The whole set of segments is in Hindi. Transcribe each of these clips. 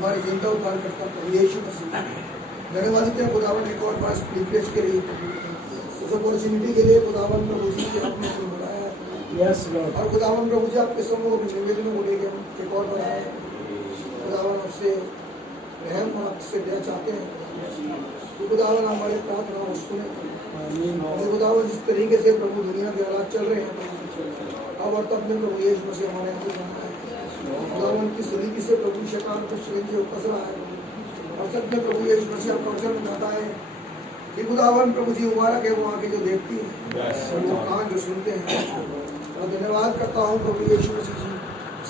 हमारी जिंदा उद्धार करता प्रभु यीशु मसीह। धन्यवाद देते हैं खुदावन एक और बार प्रिविलेज के लिए, उस अपॉर्चुनिटी के लिए खुदावन प्रभु जी के आपने बुलाया है। और खुदावन प्रभु जी आपके समूह निवेदनों को लेकर हम एक और बार आए। खुदावन आपसे रहम और आपसे दया चाहते हैं कि खुदावन हमारे प्रार्थना को सुने। खुदावन जिस तरीके से प्रभु दुनिया के हालात चल रहे हैं अब और तब में प्रभु यीशु मसीह हमारे यहाँ बना है। खुदावन की सलीबी से प्रभु शैतान को शिकंजे कस रहा है और सच में प्रभु यीशु मसीह आपका वचन बताता है कि खुदावन प्रभु जी मुबारक है वो आगे जो देखती है और वो कान जो सुनते हैं। और धन्यवाद करता हूँ प्रभु यीशु मसीह जी,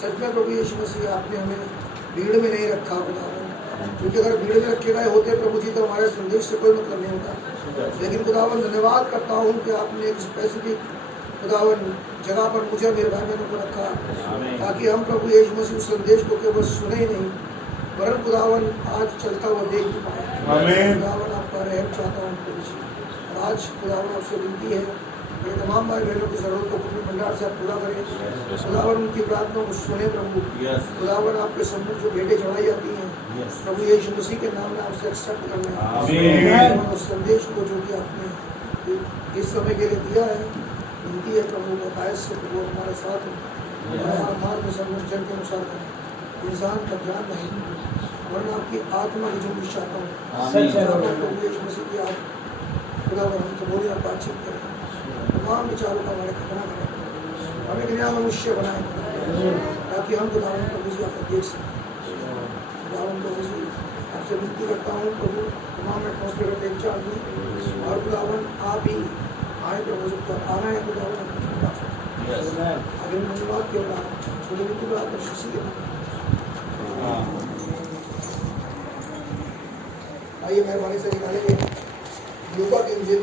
सच में प्रभु यीशु मसीह आपने हमें भीड़ में नहीं रखा खुदावन, क्योंकि अगर भीड़ में रखे गए होते प्रभु जी तो हमारे संदेश से कोई मतलब नहीं होता। लेकिन खुदावन धन्यवाद करता हूँ कि आपने एक स्पेसिफिक खुदावन जगह पर मुझे मेरे भाई बहनों को रखा ताकि हम प्रभु यीशु मसीह उस संदेश को केवल सुने ही नहीं वरन खुदावन आज चलता हुआ देख भी पाए। खुदावन आपका रहम चाहता हूँ प्रभु जी। और आज खुदावन आपसे विनती है मेरे तमाम भाई बहनों की जरूरत को अपने भंडार से आप पूरा करें। खुदावन उनकी प्रार्थना को सुने प्रभु। खुदावन आपके सम्मुख जो भेंटें चढ़ाई जाती हैं प्रभु यीशु मसीह के नाम में आपसे एक्सेप्ट करना उस संदेश को जो कि आपने इस समय के लिए दिया है विनती है प्रभु बताए से प्रभु हमारे साथ मार्ग संरक्षण के अनुसार करें। इंसान का ध्यान नहीं वरना आपकी आत्मा की जो चाहता हूँ प्रभु यीशु मसीह की आप खुदावन हमसे बोलिए आप बातचीत करें, तमाम विचारों का हमारे खतना करें, हमें एक नया मनुष्य बनाए ताकि हम खुदावन प्रभु जी आपको देख सकें। खुदावन प्रभु जी आपसे विनती करता हूँ प्रभु तमाम एटमॉस्फेयर को टेक चार्ज में और खुदावन आप ही आए प्रभु जब तक आना है खुदावन आगे धन्यवाद के बाद छोटी विनती बात पर खुशी के आइए मेहरबानी से निकालेंगे लूका की इंजिल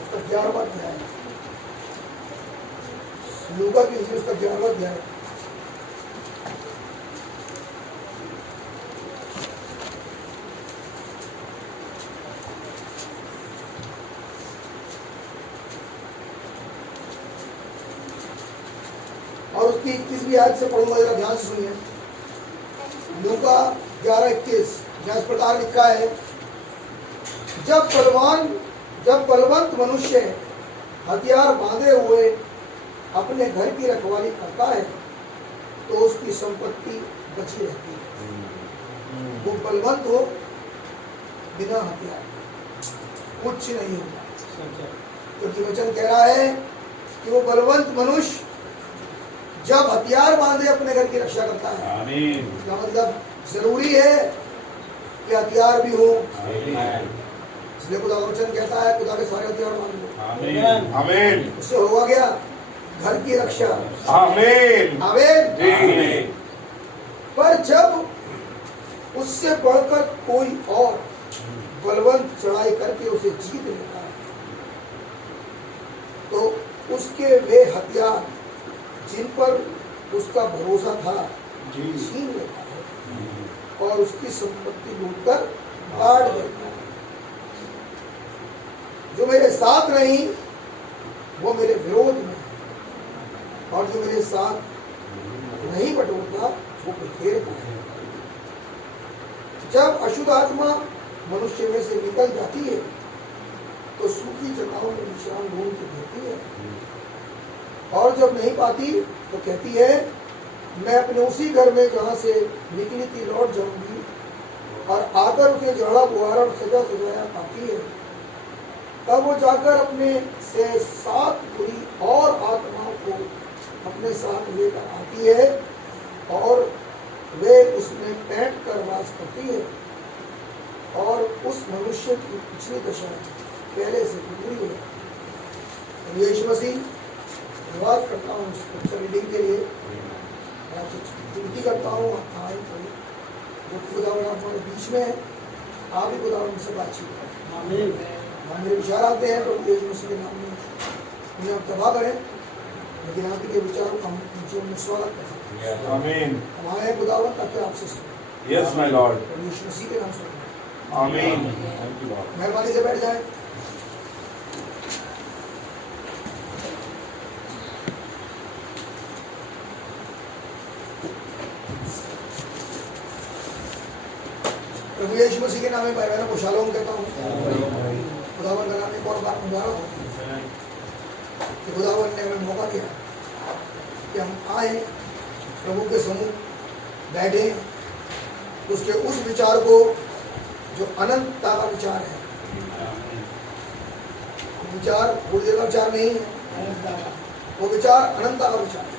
उसका 11वां अध्याय। लूका की इंजिल उसका 11वां अध्याय। और उसकी 21वीं आयत से पढ़ूंगा, जरा ध्यान से सुनिए। लूका 11:21 जहाँ इस प्रकार लिखा है, जब बलवंत मनुष्य हथियार बांधे हुए अपने घर की रखवाली करता है तो उसकी संपत्ति बची रहती है। वो बलवंत हो बिना हथियार कुछ नहीं होगा, क्योंकि वचन कह रहा है कि वो बलवंत मनुष्य जब हथियार बांधे अपने घर की रक्षा करता है। इसका मतलब जरूरी है कि हथियार भी हो। इसलिए खुदा वचन कहता है खुदा के सारे हथियार बांध लो। आमीन। उससे होगा क्या? घर की रक्षा। आमीन आमीन। पर जब उससे बढ़कर कोई और बलवंत चढ़ाई करके उसे जीत लेता है तो उसके वे हथियार जिन पर उसका भरोसा था छीन लेता है और उसकी संपत्ति लूटकर बांट देता है। जो मेरे साथ नहीं वो मेरे विरोध में और जो मेरे साथ नहीं बटोरता वो बिखेरता है। जब अशुद्ध आत्मा मनुष्य में से निकल जाती है तो सूखी जगहों में निशान ढूंढ के देती है और जब नहीं पाती तो कहती है मैं अपने उसी घर में जहाँ से निकली थी लौट जाऊंगी और आकर उसे जड़ा बुहारा और सजा सजाया पाती है। तब वो जाकर अपने से 7 बुरी और आत्माओं को अपने साथ लेकर आती है और वे उसमें पैंट कर वास करती है और उस मनुष्य की पिछली दशा पहले से बुरी हो जाती है। यीशु मसीह धन्यवाद करता हूँ स्क्रिप्चर रीडिंग के लिए, विनती करता हूँ जो खुदावन हमारे बीच में है आप ही खुदावन से बातचीत करें। मेरे विचार आते हैं तो यीशु मसीह के नाम में उन्हें आप तबाह करें, लेकिन आपके विचारों का हम जीवन में स्वागत कर सकते हैं। आमीन। हमारे खुदावन ताकि आपसे सुने। Yes my lord. Yeshu Masih के नाम से आमीन। मेहरबानी से बैठ जाए। प्रभु यीशु मसीह के नाम में भाई बहनों को शालोम कहता हूँ। खुदावन का नाम एक और बार मुबारक हो कि खुदावन ने हमें मौका दिया कि हम आए प्रभु के समूह बैठे, उसके उस विचार को जो अनंतता का विचार है, विचार थोड़ी देर का विचार नहीं है, वो विचार अनंतता का विचार है,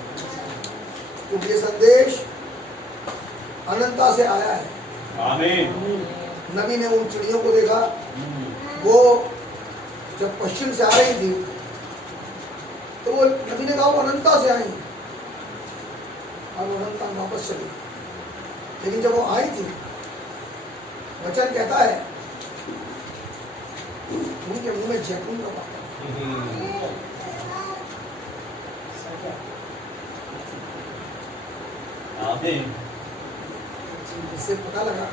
क्योंकि ये संदेश अनंतता से आया है। आमीन। नबी ने उन चिड़ियों को देखा, वो जब पश्चिम से आ रही थी तो वो नबी ने कहा वो अनंतता से आई और वो अनंतता में वापस चली। लेकिन जब वो आई थी, वचन कहता है उनके मुंह में जैतून का पाता। आमीन। इससे पता लगा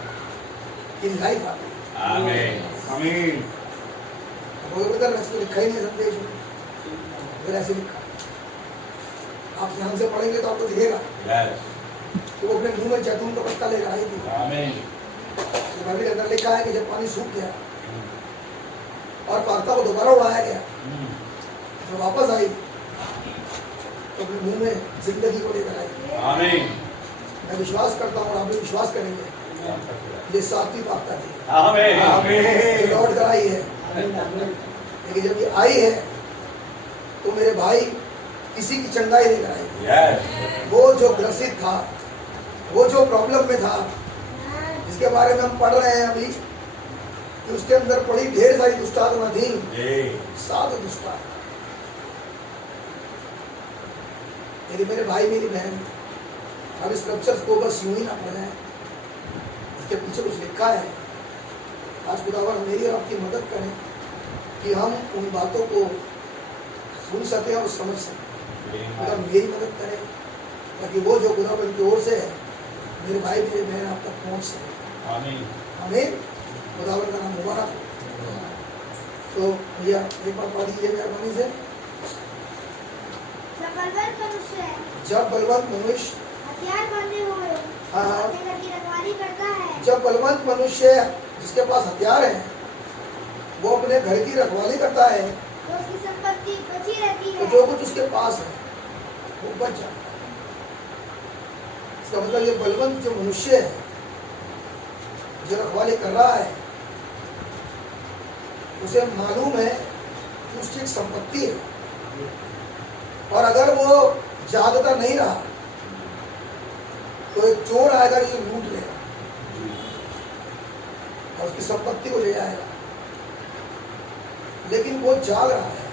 कि लाइफ आ गई। आमीन। आमीन। भगवत ने लिखा ही नहीं संदेश में, फिर ऐसे लिखा। आप ध्यान से पढ़ेंगे तो आपको दिखेगा। तो वो अपने मुंह में जैतून का पत्ता लेकर आई थी। आमीन। बाइबल के अंदर लिखा है कि जब पानी सूख गया और पत्ता को दोबारा उड़ाया गया, जब वापस आई तो अपने मुंह में जिंदगी को लेकर आई। आमीन। मैं विश्वास करता हूँ, आप भी विश्वास करेंगे, ये सातवीं वार्ता थी। आमीन। आमीन। लौट कर आई है, लेकिन जब ये आई है तो मेरे भाई किसी की चंगाई लेकर आई। वो जो ग्रसित था, वो जो प्रॉब्लम में था, जिसके बारे में हम पढ़ रहे हैं अभी, कि उसके अंदर पड़ी ढेर सारी दुष्टात्मा थी, 7 दुष्टात्मा। यदि मेरे भाई मेरी बहन अब इस स्क्रिप्चर्स को बस यूं ही ना पढ़े, इसके पीछे कुछ लिखा है। आज खुदावन मेरी और आपकी मदद करें कि हम उन बातों को सुन सकें और समझ सकें। खुदा मेरी मदद करें ताकि वो जो खुदावन की ओर से है, मेरे भाई मेरे बहन आप तक पहुंच सके। आमीन। आमीन। खुदावन का नाम मुबारक हो। तो भैया एक बार पढ़ दीजिए मेहरबानी से। जब बलवंत मनुष्य हथियार बांधे हुए अपने घर की रखवाली करता है। जब बलवंत मनुष्य जिसके पास हथियार है वो अपने घर की रखवाली करता है, तो उसकी संपत्ति बची रहती तो है। जो कुछ उसके पास है वो बच जाता है। इसका मतलब ये बलवंत जो मनुष्य है, जो रखवाली कर रहा है, उसे मालूम है कि उसकी एक संपत्ति है, और अगर वो जागता नहीं रहा तो एक चोर आएगा जो लूट लेगा और उसकी संपत्ति को ले जाएगा। लेकिन वो जाग रहा है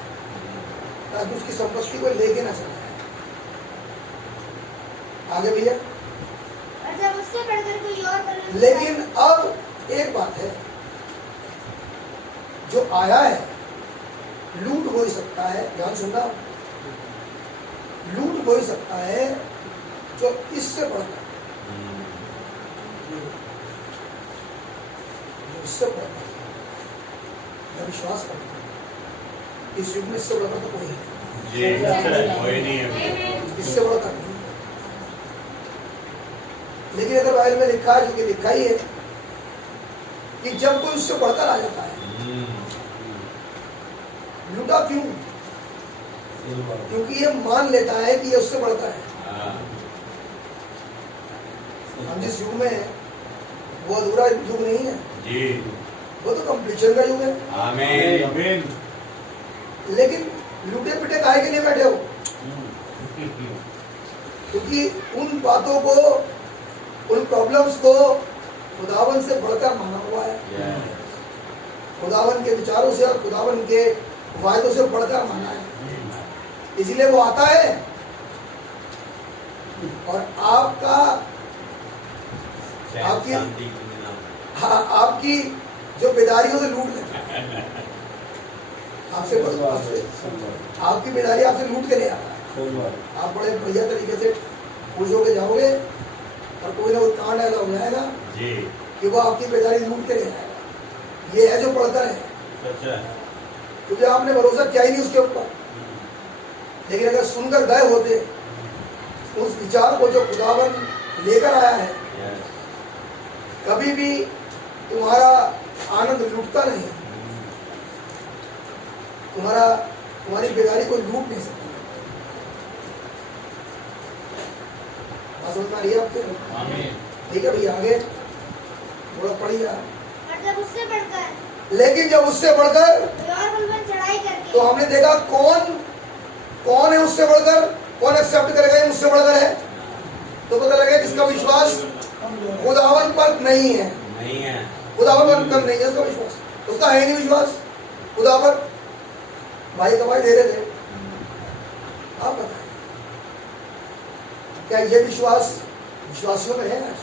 ताकि उसकी संपत्ति को लेके ना चला जाए। आगे भैया। और जब उससे बढ़कर कोई और बलवंत लेकिन अब एक बात है, जो आया है लूट हो ही सकता है, ध्यान सुनना, लूट हो ही सकता है जो इससे बढ़ता है, इससे बढ़ता है। मैं विश्वास करता हूँ इस युग में इससे बढ़ता तो कोई नहीं, कोई नहीं है, इससे बढ़ता नहीं। लेकिन अगर बाइबल में लिखा है, जो कि लिखा ही है, कि जब कोई उससे बढ़कर आ जाता है, लूटा क्यों? क्योंकि ये मान लेता है कि ये उससे बढ़ता है। हम जिस युग में है वो अधूरा युग नहीं है जी, वो तो कंप्लीशन का युग है। आमीन। आमीन। लेकिन लूटे पिटे काहे के लिए बैठे हो? क्योंकि उन बातों को, उन प्रॉब्लम्स को खुदावन से बढ़कर माना हुआ है, खुदावन के विचारों से और खुदावन के वायदों से बढ़कर माना है। इसलिए वो आता है और आपकी जो बेदारियों से लूट लेता है, आपकी बेदारी आपसे लूट के ले आता है। आप बड़े बढ़िया तरीके से खुश होके जाओगे और कोई ना कोई कांड ऐसा हो जाएगा कि वो आपकी बेदारी लूट के ले आएगा। ये है जो पढ़ता है, क्योंकि आपने भरोसा किया ही नहीं उसके ऊपर। लेकिन अगर सुनकर गए होते उस विचार को जो खुदावन लेकर आया है, कभी भी तुम्हारा आनंद लूटता नहीं है, तुम्हारी बेगारी को लूट नहीं सकती। बात समझ में आ रही है आपके? ठीक है भैया, आगे थोड़ा पढ़िए। और जब उससे बढ़कर लेकिन जब उससे बढ़कर कोई और बलवान चढ़ाई करके तो हमने देखा कौन है उससे बढ़कर, कौन एक्सेप्ट करेगा ये मुझसे बढ़कर है, तो पता लगे किसका विश्वास खुदावन पर नहीं है, खुदावन पर नहीं है उसका विश्वास, उसका है नहीं विश्वास खुदा पर। भाई गवाही दे रहे थे, आप बताएं क्या ये विश्वास विश्वासियों में है आज?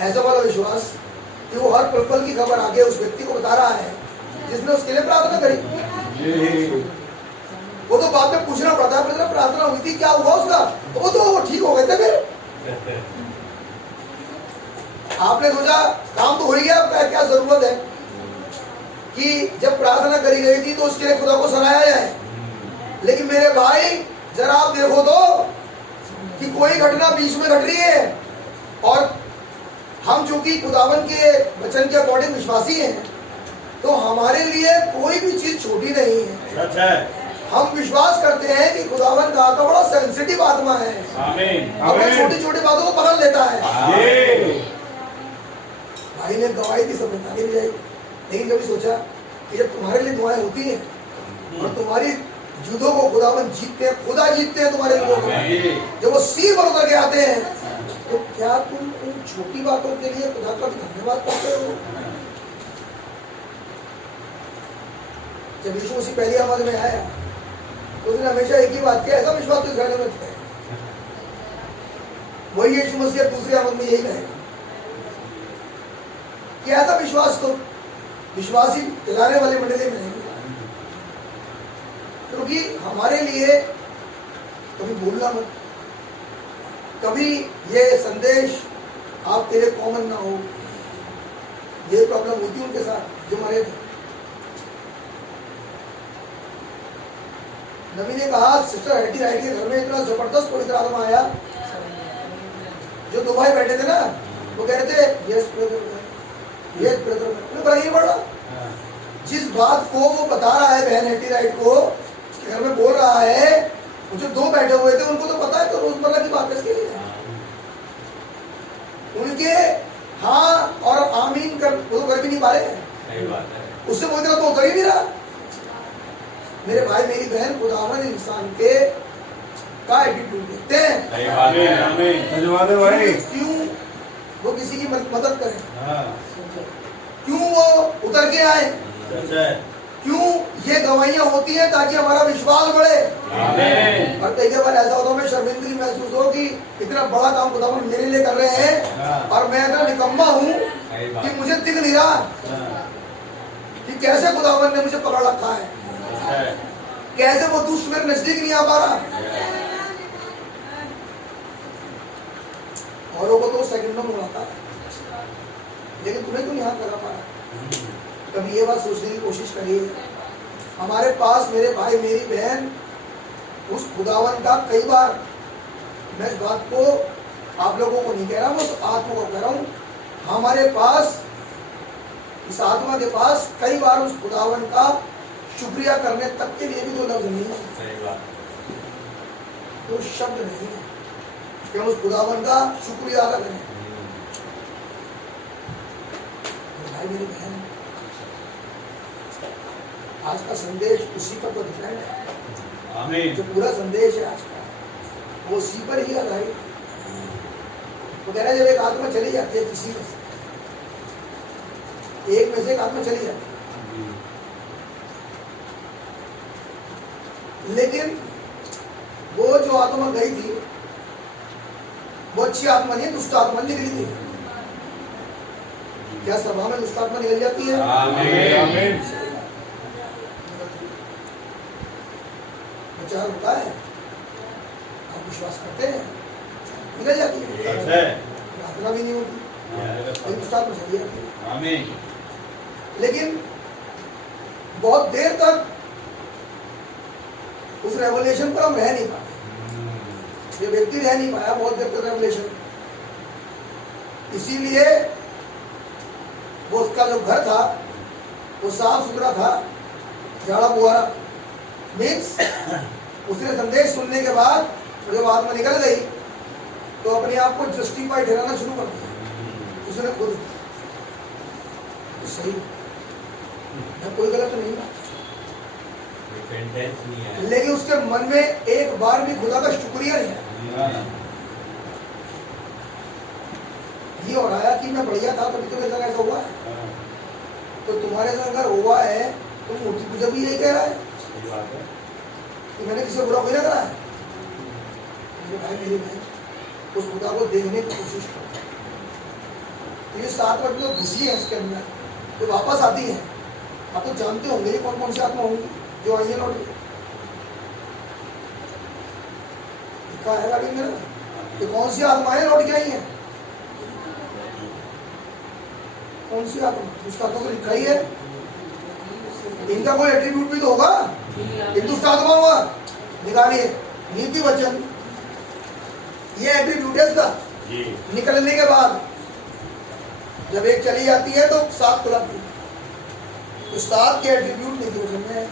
ऐसा वाला विश्वास कि वो हर पल पल की खबर आगे उस व्यक्ति को बता रहा है जिसने उसके लिए प्रार्थना करी। वो तो बाद में पूछना पड़ता है, मतलब प्रार्थना हुई थी, क्या हुआ उसका? तो वो ठीक हो गए थे फिर। आपने सोचा काम तो हो ही गया, क्या जरूरत है कि जब प्रार्थना करी गई थी तो उसके लिए खुदा को सराहा जाए। लेकिन मेरे भाई जरा आप देखो तो कि कोई घटना बीच में घट रही है, और हम चूंकि खुदावन के वचन के अकॉर्डिंग विश्वासी हैं, तो हमारे लिए कोई भी चीज छोटी नहीं है। सच है। हम विश्वास करते हैं कि खुदावन का आत्मा बड़ा सेंसिटिव आत्मा है, हमें छोटी छोटी बातों को पकड़ लेता है। भाई ने गवाही दी, सब बताने भी जाएगी, लेकिन कभी सोचा कि जब तुम्हारे लिए दुआएं होती हैं और तुम्हारी युद्धों को खुदावन जीतते हैं, खुदा जीतते हैं तुम्हारे लिए, जब वो सिर पर उतर के आते हैं, तो क्या तुम उन छोटी बातों के लिए खुदा का धन्यवाद करते हो? जब यीशु मसीह पहली आमद में आया तो उसने हमेशा एक ही बात किया, ऐसा विश्वास तो करने में है, वही यीशु मसीह दूसरी आमद में यही कहेगा कि ऐसा विश्वास तो विश्वासी दिलाने वाले मंडली में नहीं, क्योंकि हमारे लिए कभी भूलना मत, कभी ये संदेश आपके लिए कॉमन ना हो। ये प्रॉब्लम हुई थी उनके साथ जो मरे थे। नबी ने कहा सिस्टर हेटी राइट के घर में इतना जबरदस्त पवित्र आत्मा आया, जो दो भाई बैठे थे ना, वो कह रहे थे यस ब्रदर, यस ब्रदर, उन्हें फर्क नहीं पड़ा। जिस बात को वो बता रहा है बहन हेटी राइट को, उसके घर में बोल रहा है, जो दो बैठे हुए थे उनको तो पता है, तो रोजमर्रा की बात इसके लिए उनके हाँ और आमीन कर वो तो कर भी नहीं पा रहे, उससे बोलते तो उतर ही नहीं रहा। मेरे भाई मेरी बहन खुदावन इंसान के का एटीट्यूड देखते हैं, क्यों वो किसी की मदद करें, क्यों वो उतर के आए, क्यों ये गवाहियां होती हैं ताकि हमारा विश्वास बढ़े। और कई बार ऐसा होता है हमें शर्मिंदगी महसूस हो कि इतना बड़ा काम खुदावन मेरे लिए कर रहे हैं और मैं इतना निकम्मा हूँ कि मुझे दिख नहीं रहा कि कैसे खुदावन ने मुझे पकड़ रखा है, कैसे वो दुष्ट मेरे नजदीक नहीं आ पा रहा। औरों को तो सेकंडों में उड़ाता है, लेकिन तुम्हें क्यों नहीं हाथ लगा पा रहा? कभी ये बात सोचने की कोशिश करिए, हमारे पास मेरे भाई मेरी बहन उस खुदावन का कई बार, मैं इस बात को आप लोगों को नहीं कह रहा हूँ, तो आत्मा को कह रहा हूँ, हमारे पास इस आत्मा के पास कई बार उस खुदावन का शुक्रिया करने तक के लिए भी तो लफ्ज नहीं है, तो शब्द नहीं है कि हम उस खुदावन का शुक्रिया अदा करें। भाई मेरी बहन, आज का संदेश उसी पर तो डिपेंड है, जो पूरा संदेश है आज का वो उसी पर ही आधारित। तो कह रहे जब एक आत्मा चली जाती है किसी में से, एक में से एक आत्मा चली जाती है, लेकिन वो जो आत्मा गई थी वो अच्छी आत्मा नहीं, दुष्ट आत्मा निकली थी। क्या सभा में दुष्ट आत्मा निकल जाती है? आमीन। विचार होता है, आप विश्वास करते हैं, निकल जाती है, प्रार्थना भी नहीं होती, दुष्ट आत्मा चली जाती है। आमीन। लेकिन बहुत देर तक उस रेवलेशन पर हम रह नहीं पाए, ये व्यक्ति रह नहीं पाया बहुत देर तक रेवलेशन। इसीलिए उसका जो घर था वो साफ सुथरा था, झाड़ा बुहारा। मीन्स उसने संदेश सुनने के बाद जब आत्मा निकल गई तो अपने आप को जस्टिफाई ठहराना शुरू कर दिया उसने खुद। तो सही, मैं कोई गलत नहीं हूँ, लेकिन उसके मन में एक बार भी खुदा का शुक्रिया नहीं है। ये हो रहा है कि मैं बढ़िया था तभी तो मेरे साथ ऐसा हुआ है, तो तुम्हारे साथ अगर हुआ है तो मूर्ति पूजा भी यही कह रहा है कि मैंने किसी बुरा कोई ना करा है। मेरे भाई मेरी बहन उस खुदा को देखने की कोशिश करो। तो ये 7 मिनट जो घुसी है इसके अंदर तो वापस आती है। आप तो जानते होंगे कौन कौन सी आत्मा होंगी जो आई है लौट के। लिखा है गाड़ी में कि कौन सी आत्माएं लौट के आई है, कौन सी आत्मा, उसका तो लिखा ही है। इनका कोई एट्रीब्यूट भी तो होगा, दुष्ट आत्मा होगा, निकालिए नीति वचन, ये एट्रीब्यूट है इसका। निकलने के बाद जब एक चली जाती है तो 7 खुलाती है, तो 7 के एट्रीब्यूट नीति वचन में है।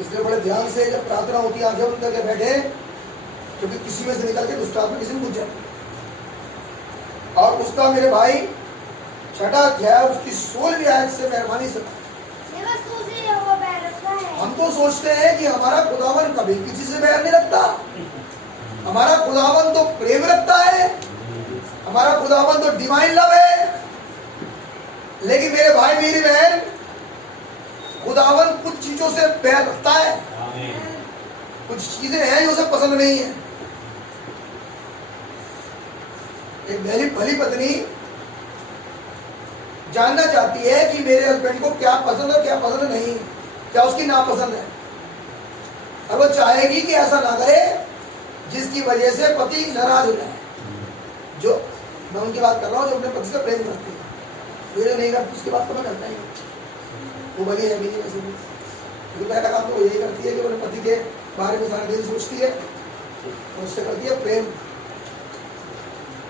इसलिए बड़े ध्यान से जब प्रार्थना होती है आंखें बंद करके बैठे, क्योंकि किसी में से निकल के दुष्ट आत्मा किसी में घुस जाती है। और उसका मेरे भाई 6वां अध्याय उसकी 16वीं आयत से मेहरबानी से हम तो सोचते हैं कि हमारा खुदावन कभी किसी से बैर नहीं रखता, हमारा खुदावन तो प्रेम रखता है, हमारा खुदावन तो डिवाइन लव है। लेकिन मेरे भाई मेरी बहन, खुदावन कुछ चीजों से बैर रखता है, कुछ चीजें हैं जो उसे पसंद नहीं है। एक भली पत्नी जानना चाहती है कि मेरे हस्बैंड को क्या पसंद है क्या पसंद नहीं, क्या उसकी नापसंद है, और वो चाहेगी कि ऐसा ना करे जिसकी वजह से पति नाराज हो जाए। जो मैं उनकी बात कर रहा हूँ जो अपने पति से प्रेम करती है, वो जो नहीं करती उसकी बात तो मैं करता ही, वो भली है भी नहीं वैसे भी। तो पहला काम तो वो यही करती है कि अपने पति के बारे में सारे दिन सोचती है और उससे करती है प्रेम।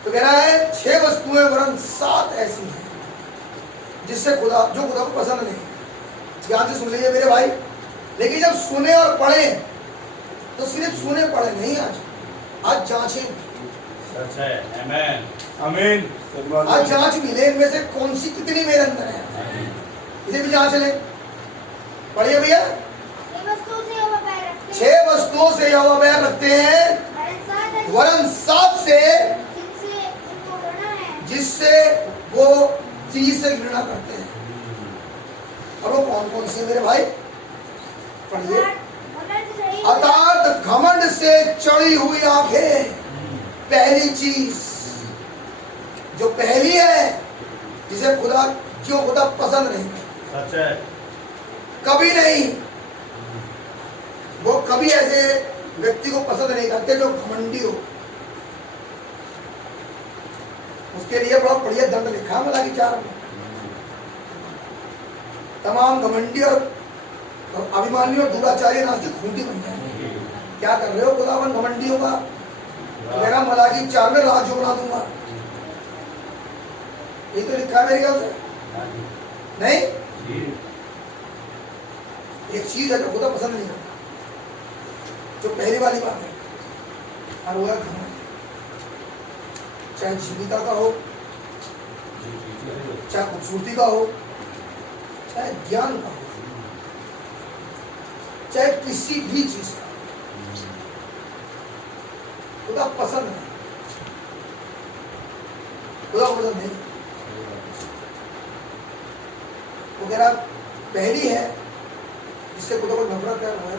तो कह रहा है 6 वस्तुएं वरन 7 ऐसी हैं जिससे जो खुदा को पसंद नहीं। ध्यान से सुन लीजिए मेरे भाई, लेकिन जब सुने और पढ़े तो सिर्फ सुने पढ़े नहीं, आज जांचें, सच है, आमीन आमीन। आज जांच मिले इनमें से कौन सी कितनी मेरे अंदर है, इसे भी जांच ले। पढ़िए भैया, 6 वस्तुओं से यहोवा बैर रखते हैं वरन 7 से जिससे वो चीज से घृणा करते हैं। और वो कौन कौन से मेरे भाई, पढ़िए। अतार्थ घमंड से चढ़ी हुई आंखें, पहली चीज जो पहली है जिसे खुदा पसंद नहीं, सच है, कभी नहीं, वो कभी ऐसे व्यक्ति को पसंद नहीं करते जो घमंडी हो। उसके लिए बड़ा बढ़िया दंड लिखा है मलाकी 4 में। तमाम घमंडी और अभिमानी और दुराचारी नाम की खूंटी बन जाए। क्या कर रहे हो खुदावन घमंडियों का? मेरा मलाकी 4 में राज्य बना दूंगा, ये तो लिखा है मेरे ख्याल से, नहीं? एक चीज है जो खुदा पसंद नहीं करता, जो पहली वाली बात है, और वो है घमंड। चाहे जीविका का हो, चाहे खूबसूरती का हो, चाहे ज्ञान का हो, चाहे किसी भी चीज का, खुदा पसंद है, खुदा पसंद नहीं। वो कह रहा पहली है जिससे खुदा को नफरत है, वो है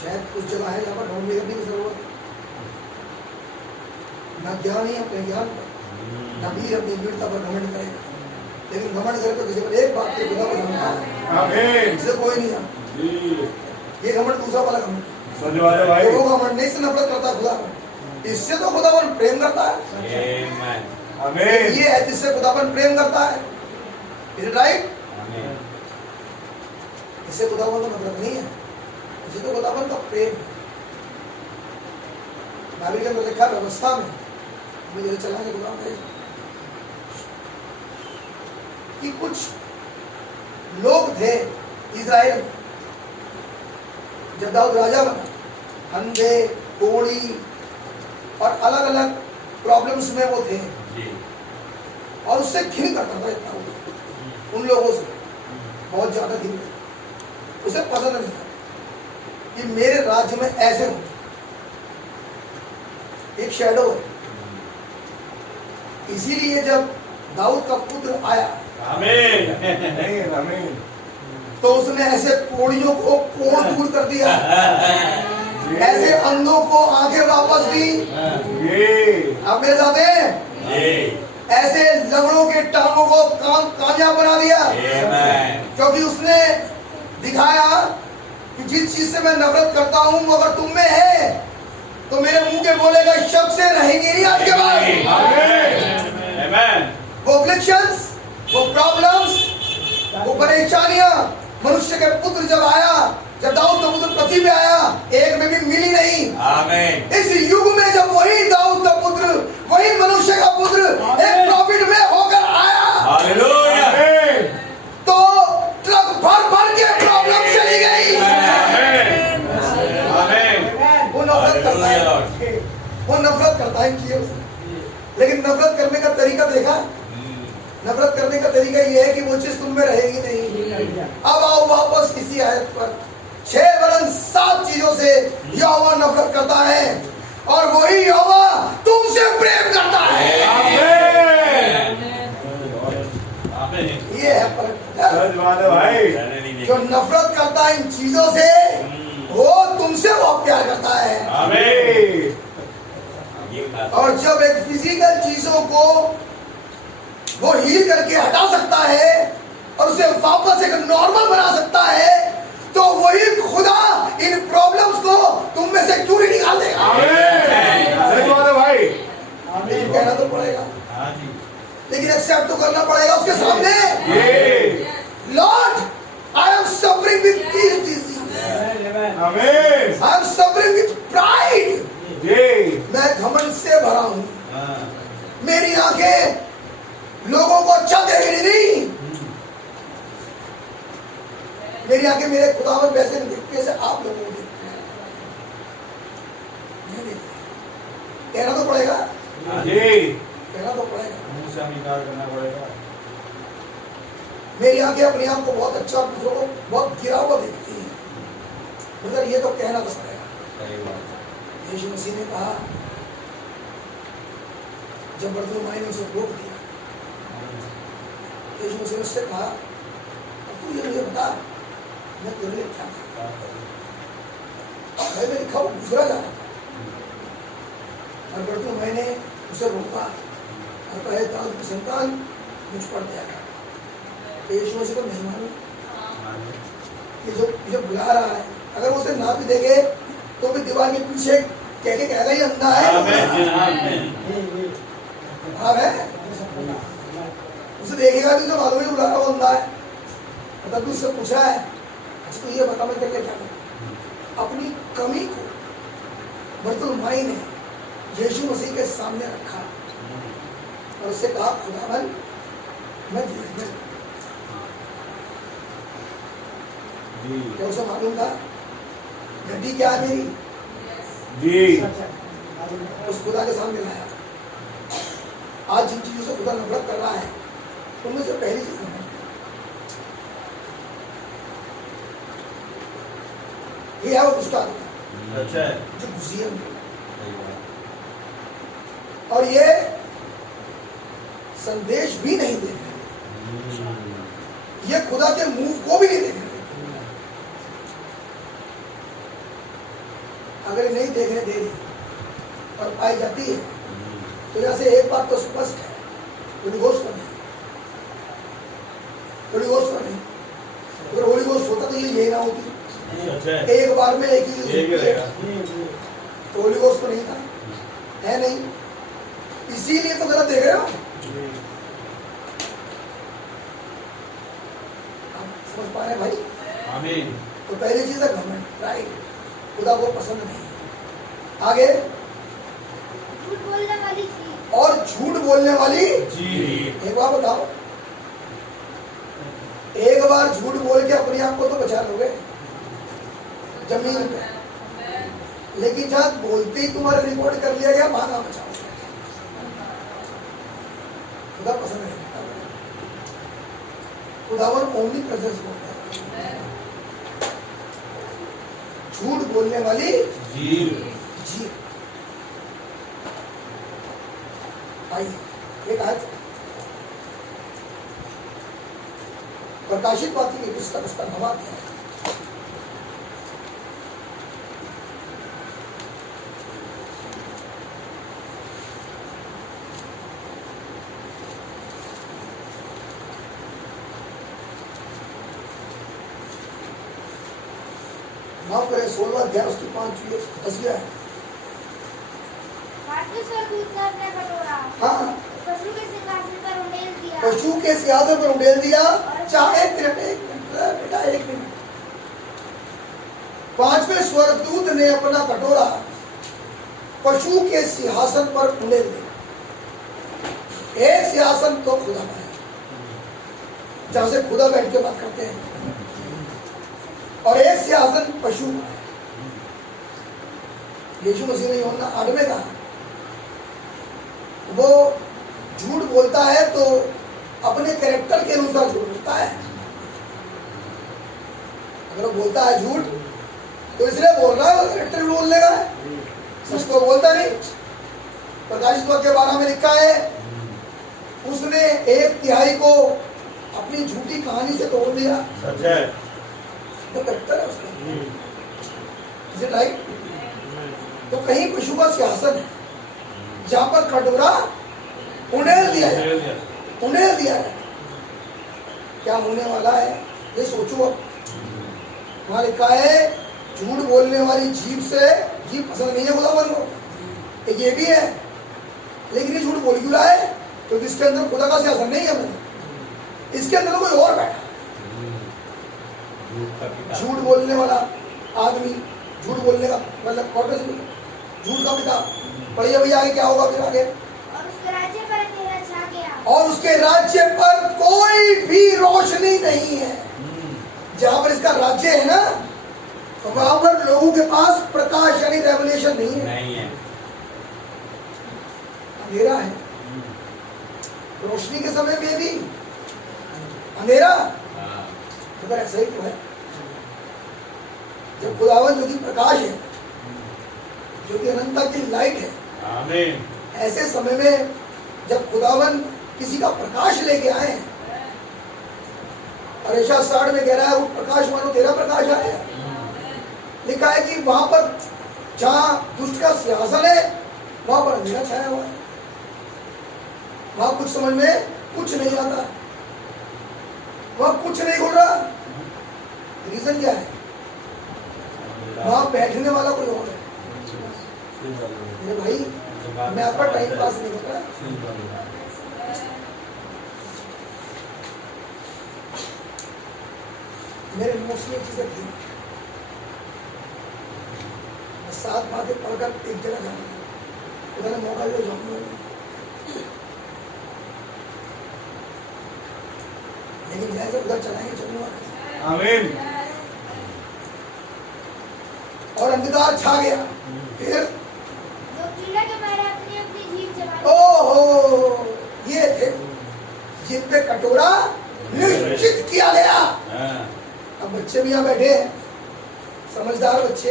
शायद कुछ जगह है जहाँ पर ढूंढने करने की जरूरत है। ना ज्ञान ही अपने ज्ञान पर, ना वीर अपनी वीरता पर घमंड करेगा, लेकिन घमंड करे तो किसी पर एक बात के खुदा को जानता है, इससे कोई नहीं जानता। ये घमंड दूसरा वाला घमंड, वो घमंड नहीं से नफरत करता खुदा पर, इससे तो खुदावन प्रेम करता है। ये है जिससे खुदावन प्रेम करता है, इज इट राइट? इससे खुदावन को नफरत नहीं है, इसे तो खुदावन का प्रेम है। बाइबल के अंदर लिखा व्यवस्था में मुझे चलाने को है कि कुछ लोग थे इजराइल में जब दाऊद राजा बना, अंधे, कोढ़ी और अलग अलग प्रॉब्लम्स में वो थे और उससे घिन करता था दाऊद, उन लोगों से बहुत ज्यादा घिन करता, उसे पसंद नहीं था कि मेरे राज्य में ऐसे हो। एक शैडो है, इसीलिए जब दाऊद का पुत्र आया आमीन आमीन तो उसने ऐसे कोढ़ियों को कोढ़ दूर कर दिया, ऐसे अंधों को आंखें वापस दी, आप मेरे साथ हैं, ऐसे लंगड़ों के टांगों को कामयाब बना दिया, क्योंकि उसने दिखाया कि जिस चीज से मैं नफरत करता हूं वो अगर तुम में है तो मेरे मुंह के बोले गए शब्द से रहेंगे नहीं आज के बाद। वो अफलिक्शंस, वो प्रॉब्लम्स, वो परेशानियां मनुष्य के पुत्र जब आया, जब दाऊद का पुत्र पृथ्वी पे आया, एक में भी मिली नहीं। आमीन। इस युग में जब वही दाऊद का पुत्र, वही मनुष्य का पुत्र एक प्रॉफिट में होकर आया, हालेलुया, तो ट्रक भर भर के प्रॉब्लम चली गई। वो नफरत करता है, वो नफरत करता है किए उसे, लेकिन नफरत करने का तरीका देखा, नफरत करने का तरीका ये है कि वो चीज तुम में रहेगी नहीं। अब आओ वापस इसी आयत पर, 6 वरन 7 चीजों से यहोवा नफरत करता है और वही यहोवा तुमसे प्रेम करता है। ये है भाई, जो नफरत करता है इन चीजों से, वो तुमसे बहुत प्यार करता है। आमीन। और जब एक फिजिकल चीजों को वो हील करके हटा सकता है और उसे वापस एक नॉर्मल बना सकता है, तो वही खुदा इन प्रॉब्लम्स को तुम में से क्यों नहीं निकाल देगा। भाई, कहना तो पड़ेगा, लेकिन एक्सेप्ट तो करना पड़ेगा उसके सामने। Lord, I am suffering with this disease, I am suffering with pride, मैं घमंड से भरा हूं, मेरी आंखें लोगों को अच्छा देख नहीं, मेरी आंखें मेरे खुदावन वैसे नहीं देखते जैसे आप लोगों को देखते हैं, नहीं देखते। कहना तो पड़ेगा, कहना तो पड़ेगा, मुंह से अंगीकार करना पड़ेगा। मेरी आंखें अपने आप को बहुत अच्छा, दूसरों को बहुत गिरा हुआ देखती हैं, मगर ये तो कहना तो पड़ेगा। यीशु मसीह ने कहा, जब बरतुलमाई ने उसे रोक दिया, यीशु मसीह ने उससे कहा, तू ये मुझे बता, मैं तेरे लिए क्या करूं? भाई मैं लिखा हूं दूसरा जा रहा था, और बरतुलमाई ने उसे रोका और कहा, दाऊद की संतान मुझ पर दया कर। यीशु मसीह को नहीं मालूम कि जो बुला रहा है, अगर उसे ना भी देखे तो भी दीवार के पीछे कह के कहेगा ये अंधा है। हाँ है, उसे देखेगा तो मालूम ही बुला रहा वो अंधा है। मतलब उससे पूछा है, अच्छा तो ये बता मैं तेरे लिए क्या करूं? अपनी कमी को बरतुलमाई ने यीशु मसीह के सामने रखा और उससे कहा, खुदावन मैं देखने, क्या उसे मालूम था घटी क्या है मेरी? उस खुदा के सामने लाया। आज जिन चीजों से खुदा नफरत कर रहा है, उनमें से पहली चीज नफरत ये है, वो दुष्ट आत्मा अच्छा है, जो घुसी है उनके, और ये संदेश भी नहीं दे रहे, ये खुदा के मुंह को भी नहीं देख रहे। अगर नहीं देखने दे रही और पाई जाती है, तो यहां से एक बात तो स्पष्ट है, होली घोस्ट पर नहीं, होली घोस्ट पर नहीं। अगर होली घोस्ट होता तो ये ना होती, एक बार में एक ही तो होली घोस्ट तो नहीं था, है नहीं, इसीलिए तो गलत देख रहे हो। समझ पा रहे भाई? आमीन। तो पहली चीज है घमंड, प्राइड, खुदा को पसंद नहीं। आगे और झूठ बोलने वाली जीभ। एक बार बताओ, एक बार झूठ बोल के अपने आप को तो बचा लोगे जमीन पे, लेकिन जहां बोलते ही तुम्हारा रिकॉर्ड कर लिया गया भागा बचाओ। खुदा पसंद नहीं करता, खुदावन ओमनी प्रेजेंस बोलता है। झूठ बोलने वाली जीभ। जीभ। आइए एक आज प्रकाशित बाती की पुस्तक उसका नवा है। माफ करें 16 अध्याय उसकी 5 है। पांचवें स्वर्गदूत ने अपना कटोरा हाँ, पशु के सिंहासन पर उंडेल दिया पशु के सिंहासन पर उंडेल दिया। चाहे एक मिनट बेटा, एक मिनट। पांचवें स्वर्गदूत ने अपना कटोरा पशु के सिंहासन पर उंडेल दिया। एक सिंहासन तो खुदा का है, जहां से खुदा बैठ के बात करते हैं, और एक सिंहासन पशु का है। यीशु मसीह ने यूहन्ना 8 में कहा, वो झूठ बोलता है तो अपने कैरेक्टर के अनुसार झूठ बोलता है। अगर वो बोलता है झूठ तो इसलिए बोल रहा है, कैरेक्टर बोलने का है, सच तो बोलता नहीं। प्रकाशित वाक्य के 12 में लिखा है, उसने 1/3 को अपनी झूठी कहानी से तोड़ दिया। सच है। तो कैरेक्टर है उसका, इज इट राइट? तो कहीं पशु का सिंहासन है जहां पर कटोरा उंडेल दिया है, उंडेल दिया है। क्या होने वाला है ये सोचो। अब वहां लिखा है झूठ बोलने वाली जीभ से, जीभ पसंद नहीं है खुदावन को, ये भी है। लेकिन ये झूठ बोल क्यों रहा है? क्योंकि इसके अंदर खुदा का सिंहासन नहीं है, मैंने इसके अंदर कोई और बैठा। झूठ बोलने वाला आदमी, झूठ बोलने का मतलब झूठ का पिता। पढ़िए भैया आगे क्या होगा फिर आगे। और उसके राज्य पर अंधेरा छा गया और उसके राज्य पर कोई भी रोशनी नहीं है। जहां पर इसका राज्य है ना, तो वहां पर लोगों के पास प्रकाश यानी रेवलेशन नहीं है, अंधेरा है। रोशनी के समय में भी अंधेरा, अगर ऐसा ही तो है। जब खुदावन जो कि प्रकाश है, जो कि अनंता की लाइट है, आमीन। ऐसे समय में जब खुदावन किसी का प्रकाश लेके आए, और यशायाह 60 में कह रहा है वो प्रकाश मानो तेरा प्रकाश आया। लिखा है कि वहां पर जहां दुष्ट का सिंहासन है वहां पर अंधेरा छाया हुआ है, वहां कुछ समझ में कुछ नहीं आता, वहां कुछ नहीं घुल रहा। रीजन क्या है? वहां बैठने वाला कोई और है। मेरे भाई, मैं आपका टाइम पास नहीं होता। मेरे नोट्स में चीजें थी, 7 बातें पढ़कर एक जगह जाना, उधर मौका दिया जाऊंगा, लेकिन जैसे उधर चलाएंगे चलूंगा। आमीन। और अंधकार छा गया। फिर दो कीड़े के मारे अपनी अपनी जीभ चबाई। ओहो, ये थे जिन पे कटोरा निश्चित किया गया। अब बच्चे भी यहाँ बैठे हैं, समझदार बच्चे,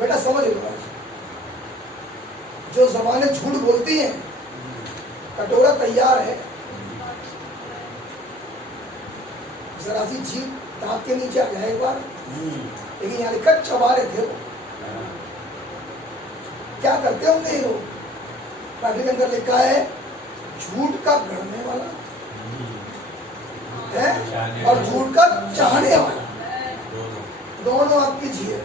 बेटा समझ लो, जो जबानें झूठ बोलती हैं, कटोरा तैयार है, जरा सी जीभ दांत के नीचे आ जाए एक बार, लेकिन यहाँ लिखा चबा रहे थे वो। क्या करते होंगे ये लोग? पार्टी के अंदर लिखा है झूठ का गढ़ने वाला है और झूठ का चाहने वाला, दोनों आपकी जी है।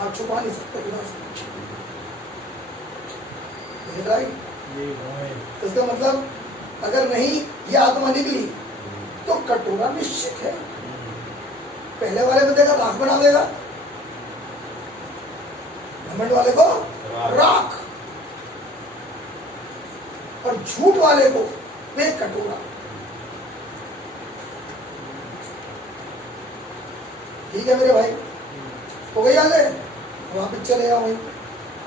आप छुपा नहीं सकते खुदा से, राइट? इसका मतलब अगर नहीं ये आत्मा निकली तो कटोरा निश्चित है, पहले वाले बंदे का राख बना देगा, घमंड वाले को राख और झूठ वाले को वे कटोरा। ठीक है मेरे भाई, हो गई याद है? वापस चले आओ।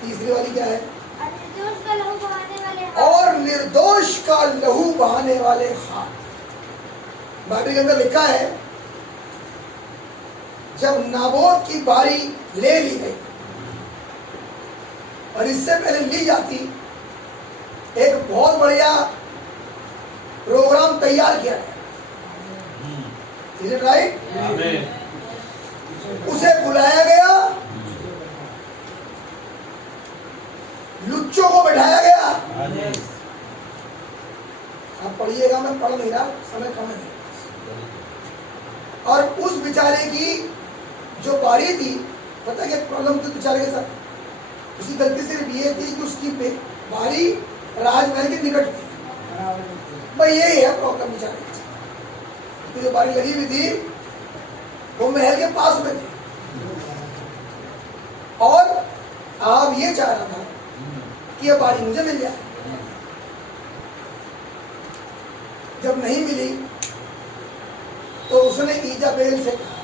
तीसरी वाली क्या है? निर्दोष का लहू बहाने वाले हाथ। और निर्दोष का लहू बहाने वाले हाथ। बाइबल के अंदर लिखा है जब नाबोत की बारी ले ली गई और इससे पहले ली जाती, एक बहुत बढ़िया प्रोग्राम तैयार किया है। Is it right? आमीन। उसे बुलाया गया, लुच्चों को बैठाया गया। आप पढ़िएगा, मैं पढ़ नहीं रहा, समय कम है। और उस बेचारे की जो बारी थी, पता है क्या प्रॉब्लम थी बेचारे के साथ? उसकी गलती सिर्फ ये थी कि उसकी बारी राजमहल के निकट थी। भाई यही है प्रॉब्लम बेचारे की। जो बारी लगी हुई थी वो महल के पास में थी और आप ये चाह रहा था कि ये बारी मुझे मिल जाए। जब नहीं मिली तो उसने इजाबेल से कहा,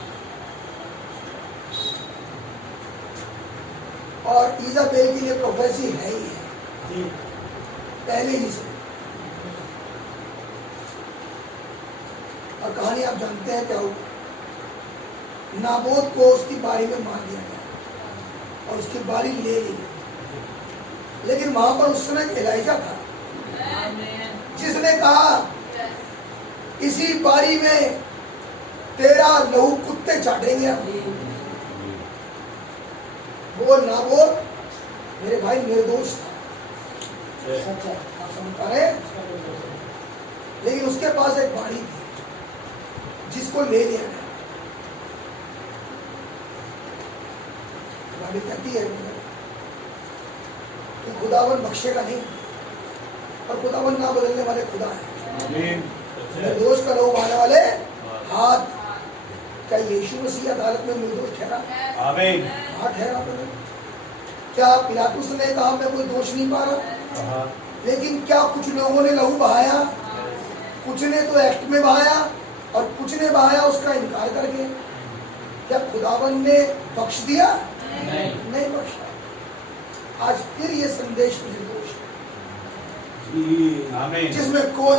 और इजाबेल के लिए प्रोफेसी है ही है पहले ही से। और कहानी आप जानते हैं क्या हुआ? नाबोत को उसकी बारी में मार दिया गया और उसकी बारी ले ली गई। लेकिन वहां पर उस समय एलाइजा था जिसने कहा इसी बारी में तेरा लहू कुत्ते चाटेंगे। वो नाबोत मेरे भाई निर्दोष था, सच है, आप समझ पा रहे? लेकिन उसके पास एक बारी थी जिसको ले लिया गया। बारी कहती है कि खुदावन बख्शेगा नहीं और खुदावन ना बदलने वाले खुदा है। निर्दोष का लहू बहाने वाले हाथ। क्या यीशु मसीह अदालत में निर्दोष ठहरा? आमीन। हाँ ठहरा। क्या पिलातुस ने कहा मैं कोई दोष नहीं पा रहा? लेकिन क्या कुछ लोगों ने लहू बहाया? कुछ ने तो एक्ट में बहाया और कुछ ने बहाया उसका इनकार करके। क्या खुदावन ने बख्श दिया? नहीं बख्शा। आज फिर ये संदेश निर्दोष है जिसमें कोई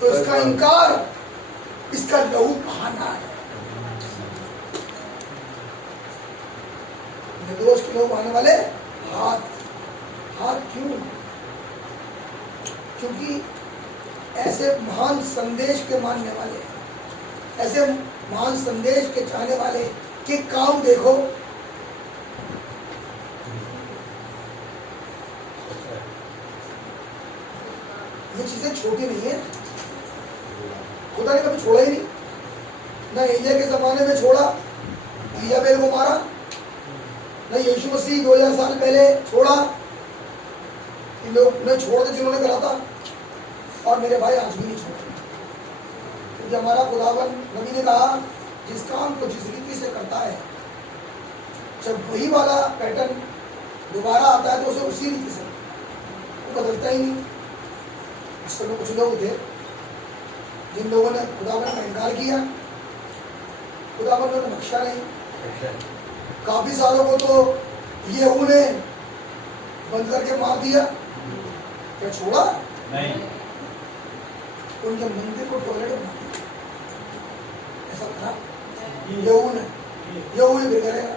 तो इसका इनकार, इसका लहू बहाना है। निर्दोष के लहू बहाने वाले हाथ। हाथ क्यों? क्योंकि ऐसे महान संदेश के मानने वाले, ऐसे महान संदेश के चाहने वाले के काम देखो। ये चीजें छोटी नहीं है। खुदा ने कभी छोड़ा ही नहीं। ना एलिया के जमाने में छोड़ा, इजाबेल को मारा। ना यीशु मसीह 2000 साल पहले छोड़ा, इन लोग ने छोड़ दे जिन्होंने करा था। और मेरे भाई आज भी नहीं छोड़ा, क्योंकि हमारा खुदावन नबी ने कहा जिस काम को जिस रीति से करता है, जब वही वाला पैटर्न दोबारा आता है तो उसे उसी रीति से वो बदलता ही नहीं। इस समय कुछ लोग थे जिन लोगों ने खुदावन का इनकार किया, खुदावन ने बख्शा नहीं। काफी सालों को तो ये उन्होंने बंद करके मार दिया। क्या छोड़ा? नहीं। उनके मंदिर को टॉयलेट बना दिया। ऐसा था यहून है, यहून भी करेगा।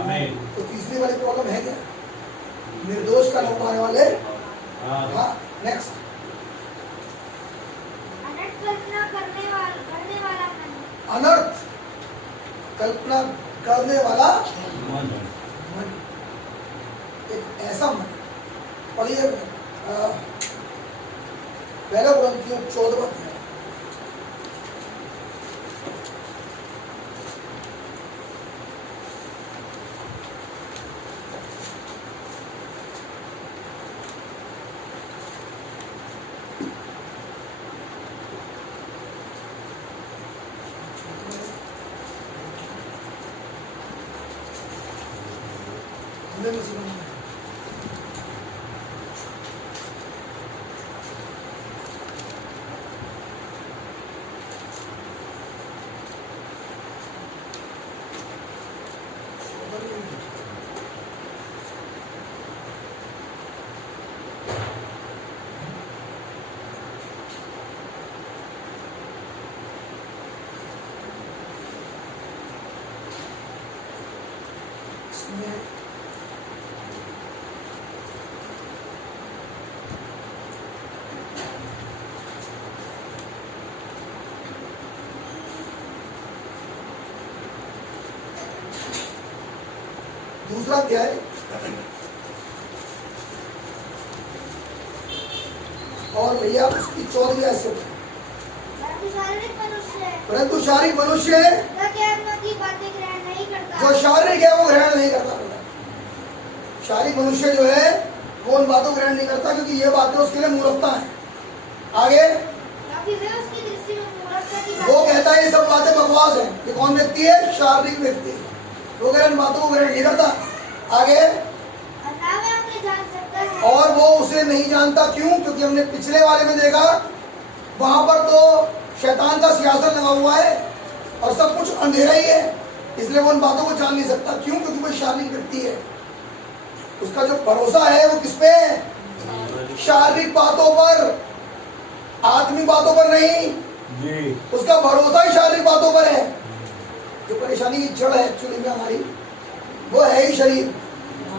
आमीन। तो तीसरी वाली प्रॉब्लम है क्या? निर्दोष का लहू बहाने वाले। हाँ नेक्स्ट। अनर्थ कल्पना करने वाला मन। अनर्थ कल्पना करने वाला मन। एक ऐसा मन। पढ़िए पहला कुरिन्थियों 14 अध्याय। अंदर में सुनो। दूसरा क्या है? और भैया उसकी 14 ऐसे परंतु शारीरिक मनुष्य की बातें ग्रहण नहीं करता। जो शारीरिक है वो ग्रहण नहीं करता। शारीरिक मनुष्य जो है वो उन बातों को ग्रहण नहीं करता, क्योंकि ये बातें उसके लिए मूर्खता है। आगे उसकी दृष्टि में मूर्खता की वो कहता है ये सब बातें बकवास है। ये कौन व्यक्ति है? शारीरिक व्यक्ति। वो इन बातों को ग्रहण नहीं करता। आगे जान सकता है। और वो उसे नहीं जानता। क्यों? क्योंकि हमने पिछले वाले में देखा वहां पर तो शैतान का सियासत लगा हुआ है और सब कुछ अंधेरा ही है, इसलिए वो उन बातों को जान नहीं सकता। क्यों? क्योंकि वो शारीरिक व्यक्ति है। उसका जो भरोसा है वो किस पे है? शारीरिक बातों पर, आत्मिक बातों पर नहीं जी। उसका भरोसा ही शारीरिक बातों पर है। जो परेशानी की जड़ है एक्चुअली में हमारी वो है ही शरीर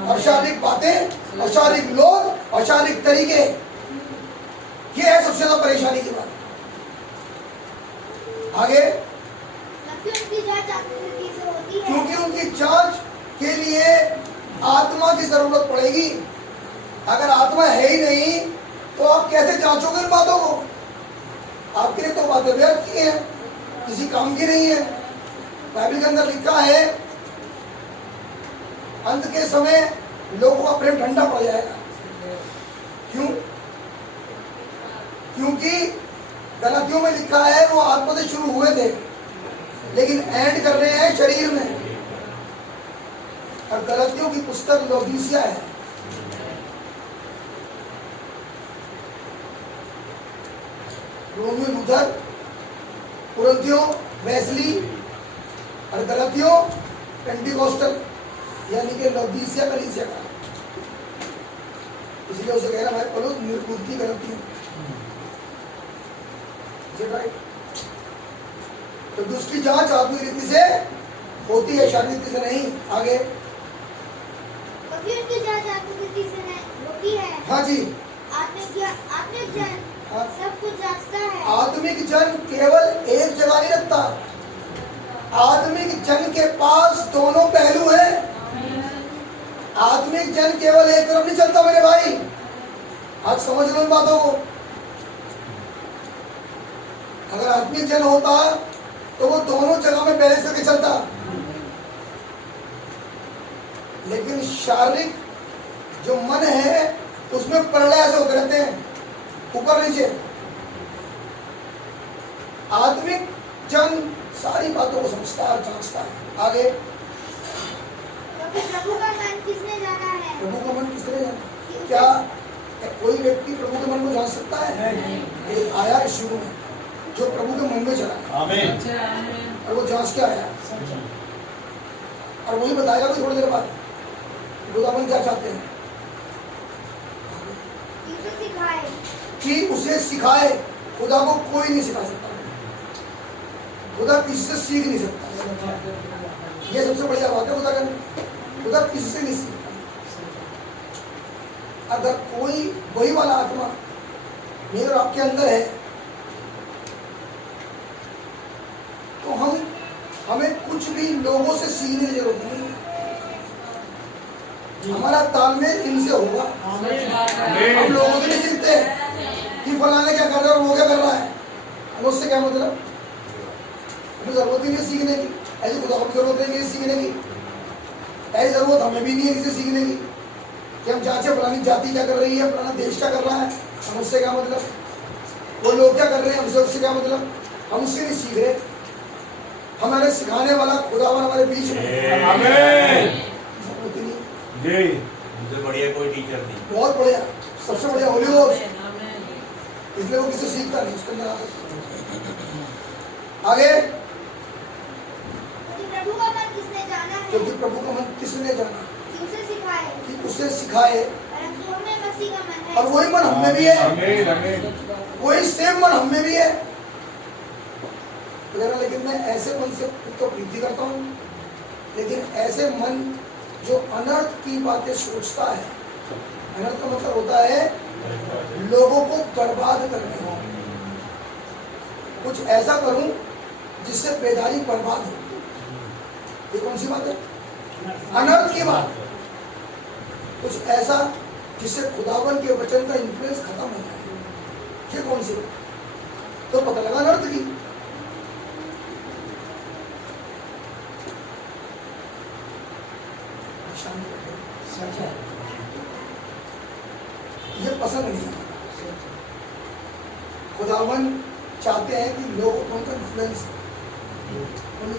और शारीरिक बातें और शारीरिक लोग और शारीरिक तरीके। ये है सबसे ज्यादा परेशानी की बात। आगे क्योंकि उनकी जांच के लिए आत्मा की जरूरत पड़ेगी। अगर आत्मा है ही नहीं तो आप कैसे जांचोगे इन बातों को? आपके लिए तो बातें व्यर्थ की है, किसी काम की नहीं है। बाइबल के अंदर लिखा है अंत के समय लोगों का प्रेम ठंडा पड़ जाएगा। क्यों? क्योंकि गलतियों में लिखा है वो आत्मा से शुरू हुए थे लेकिन एंड कर रहे हैं शरीर में। और गलतियों की पुस्तक लौदीसिया है। रोमियो लूथर, कुरिन्थियों वेस्ली और गलतियों पेंटिकोस्टल, यानी कि लौदीसिया कलीसिया का। इसलिए उसे कह रहा है पलूस निर्बुद्धि गलती। राइट? तो दूसरी जांच आत्मिक रीति से होती है, शारीरिक रीति से नहीं। आगे उनकी जांच आत्मिक रीति से नहीं होती है। हाँ जी। आत्मिक जन सब कुछ जांचता है। आत्मिक जन केवल एक जगह नहीं रखता। आत्मिक जन के पास दोनों पहलू हैं। आत्मिक जन केवल एक तरफ नहीं चलता मेरे भाई। आज समझ लो इन बातों को। अगर आत्मिक जन होता तो वो दोनों जगह में बैलेंस करके चलता, लेकिन शारीरिक जो मन है उसमें प्रलय ऐसे होते रहते हैं, ऊपर नीचे। आत्मिक जन सारी बातों को समझता है, जांचता है। आगे प्रभु का मन किसने जाना है? प्रभु का मन किसने जाना? क्या कोई व्यक्ति प्रभु के मन को जान सकता है? एक आया यीशु में जो प्रभु के मन में चला, आमीन। और वो जांच के आया और वही बताएगा कि थोड़ी देर बाद खुदावन क्या चाहते हैं कि उसे सिखाए। खुदा को कोई नहीं सिखा सकता, खुदा किसी से सीख नहीं सकता। ये सबसे बढ़िया बात है खुदा का। खुदा किसी से नहीं सीखता। अगर कोई वही वाला आत्मा मेरे और आपके अंदर है तो हमें कुछ भी लोगों से सीखने की जरूरत नहीं है। हमारा तालमेल इनसे होगा। हम लोगों से नहीं सीखते कि फलाने क्या कर रहा है और वो क्या कर रहा है, हमें उससे क्या मतलब। हमें जरूरत ही नहीं सीखने की। ऐसी खुदा को जरूरत नहीं है सीखने की। ऐसी जरूरत हमें भी नहीं है किसी सीखने की कि हम जांचे फलानी जाति क्या कर रही है, फलाना देश क्या कर रहा है, हम उससे क्या मतलब। वो लोग क्या कर रहे हैं, हमसे उससे क्या मतलब। हम उससे नहीं सीख रहे। हमारे सिखाने वाला खुदावन हमारे बीच में। जी उनसे बढ़िया कोई टीचर नहीं। बहुत बढ़िया, सबसे बढ़िया होली गोस्ट, इसलिए वो किसी सीखता नहीं उसके अंदर। आगे, क्योंकि प्रभु का मन किसने जाना है, क्योंकि प्रभु का मन किसने जाना कि उसे सिखाए, कि उसे सिखाए, परंतु हमें मसीह का मन और है। वही मन हम में भी है, आमीन आमीन वही सेम मन हम में भी है। लेकिन मैं ऐसे मन से तो प्रीति करता हूँ, लेकिन ऐसे मन जो अनर्थ की बातें सोचता है, अनर्थ का मतलब होता है लोगों को बर्बाद करने, कुछ ऐसा करूं जिससे बेदारी बर्बाद हो। ये कौन सी बात है? अनर्थ की बात। कुछ ऐसा जिससे खुदावन के वचन का इन्फ्लुएंस खत्म हो जाए, ये कौन सी बात? तो पता लगा अनर्थ की। ये पसंद नहीं है। खुदावन चाहते हैं कि लोगों को उनका इन्फ्लुएंस होना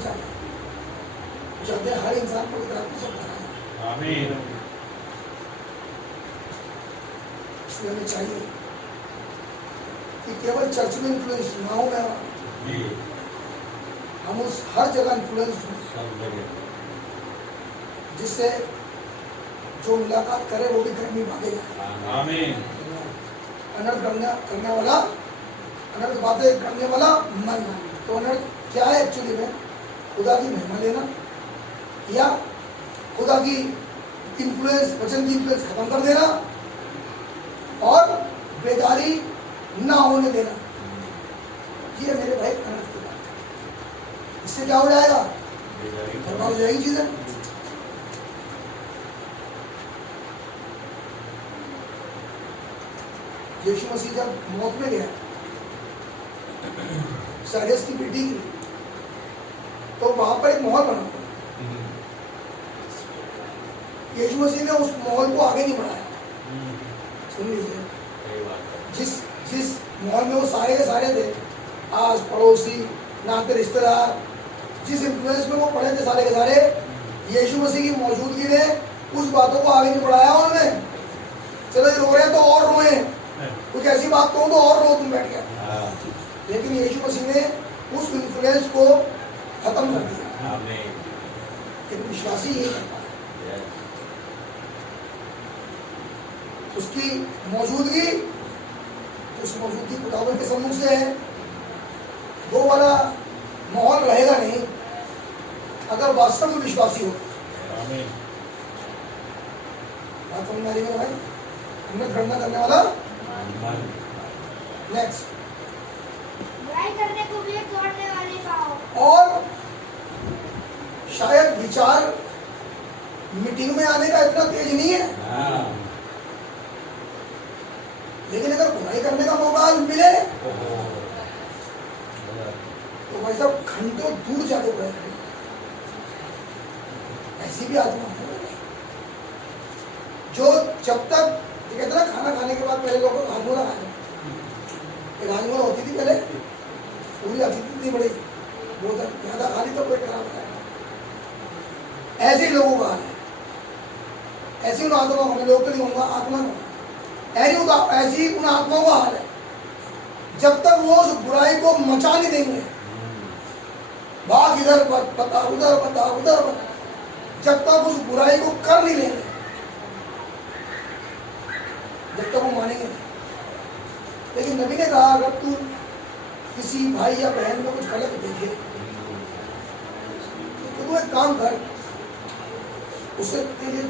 चाहते हैं हर इंसान को पवित्र आत्मा से भरा है। आमीन इसलिए हमें चाहिए कि केवल चर्च में इन्फ्लुएंस ना हो, मैं जी हम उस हर जगह इन्फ्लुएंस हों, सब जगह। जिससे जो मुलाकात करे वो भी गर्मी भागेगा। आमीन अनर्थ करने वाला, अनर्थ बातें करने वाला मन। तो अनर्थ क्या है एक्चुअली में? खुदा की महिमा लेना या खुदा की इन्फ्लुएंस, वचन की इन्फ्लुएंस खत्म कर देना और बेदारी ना होने देना। ये मेरे भाई अनर्थ की बात। इससे क्या हो जाएगा? बर्बाद हो जाएगी चीजें। यीशु मसीह जब मौत में गया साइरस की बेटी की, तो वहां पर एक महल बना हुआ। यीशु मसीह ने उस महल को आगे नहीं बढ़ाया। सुन लीजिए, जिस जिस महल में वो सारे के सारे थे, आस पड़ोसी, नाते रिश्तेदार, जिस इन्फ्लुएंस में वो पड़े थे सारे के सारे, यीशु मसीह की मौजूदगी ने उस बातों को आगे नहीं बढ़ाया उन्होंने। चलो ये रो रहे हैं तो और रोए, कुछ ऐसी बात कहूँ तो और रो तुम बैठ गया। लेकिन यीशु मसीह ने उस इन्फ्लुएंस को खत्म कर दिया। लेकिन विश्वासी यही करता है, उसकी मौजूदगी, उस मौजूदगी खुदावंत के सम्मुख से है। वो वाला माहौल रहेगा नहीं अगर वास्तव में विश्वासी हो। आमीन बात समझ में आ रही है भाई? हमने गणना करने वाला। नेक्स्ट, बुराई करने को वेग दौड़ने वाले पाओ। और शायद विचार मीटिंग में आने का इतना तेज नहीं है, लेकिन अगर बुराई करने का मौका मिले तो भाई साहब घंटों दूर जाके बुराई करेंगे। ऐसी भी आत्मा है जो जब तक कहते ना खाना खाने के बाद पहले लोगों को हाजमोला खाते, एक हाजमोला होती थी पहले, पूरी आती थी इतनी बड़ी, बहुत ज्यादा खा ली तो कोई खराब है। ऐसे ही लोगों का हाल है, ऐसी उन आत्माओं का, मैं लोग तो नहीं कहूँगा, आत्मा का ऐसी उन आत्माओं का हाल है। जब तक वो उस बुराई को मचा नहीं देंगे, भाग इधर बता उधर बता उधर बता, जब तक उस बुराई को कर नहीं लेंगे, जब तक वो मानेंगे। लेकिन नबी ने कहा अगर तू किसी भाई या बहन को कुछ गलत देखे तो तू एक काम कर, उसे तेरे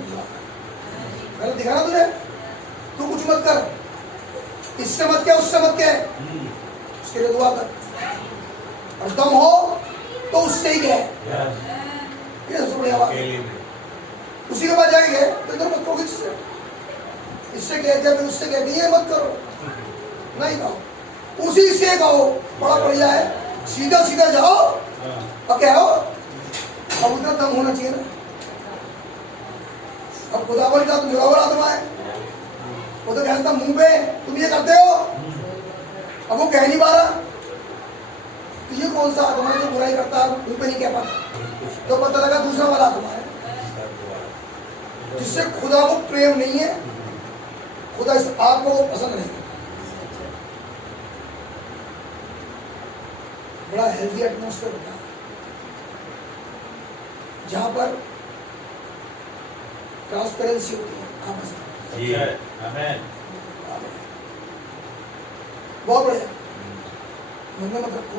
गलत दिखा ना तुझे, तू कुछ मत कर, इससे मत क्या उससे मत क्या, उसके लिए दुआ कर, और दम हो तो उससे ही गए। ये सबसे बढ़िया बात है। उसी के बाद जाएंगे तो इधर मत करो, इससे कह दिया फिर उससे कह दिया, मत करो, नहीं कहो, उसी से कहो, बड़ा बढ़िया है। सीधा सीधा जाओ और कहो, अब उतना दम होना चाहिए ना। अब खुदावन का जुड़ा हुआ आत्मा है, वो तो कहता मुंह पे तुम ये करते हो, अब वो कह नहीं पा रहा। तो ये कौन सा आत्मा जो बुराई करता है मुंह पे नहीं कह पाता, तो पता लगा दूसरा वाला आत्मा है। जिससे खुदा को प्रेम नहीं है, खुदा इस आत्मा को पसंद नहीं करता। बड़ा हेल्दी एटमॉस्फेयर होता है जहां पर ट्रांसपेरेंसी होती है आपस में। जी है, आमीन। बहुत बढ़िया। मन में मत रखो।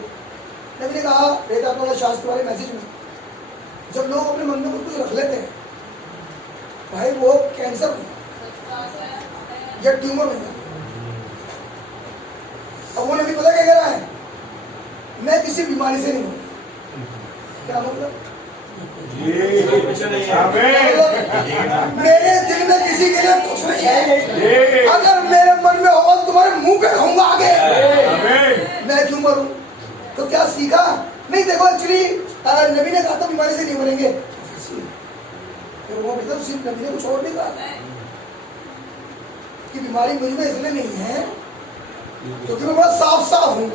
नबी ने कहा वेद आत्मा के शास्त्र वाले मैसेज में, जब लोग अपने मन में कुछ रख लेते हैं भाई, वो कैंसर होगा या ट्यूमर होगा। अब वो नबी पता क्या कह रहा है, मैं किसी बीमारी से नहीं हूं। क्या मतलब? मेरे दिल में किसी के लिए कुछ नहीं है। अगर मेरे मन में होगा तो तुम्हारे मुंह पे रहूंगा आगे। मैं क्यों मरूं? तो क्या सीखा? नहीं, देखो एक्चुअली नबी ने कहा था बीमारी से नहीं मरेंगे, वो मतलब सिर्फ नबी ने कुछ और नहीं कहा कि बीमारी मुझ में इसलिए नहीं है क्योंकि मैं बड़ा साफ साफ हूं।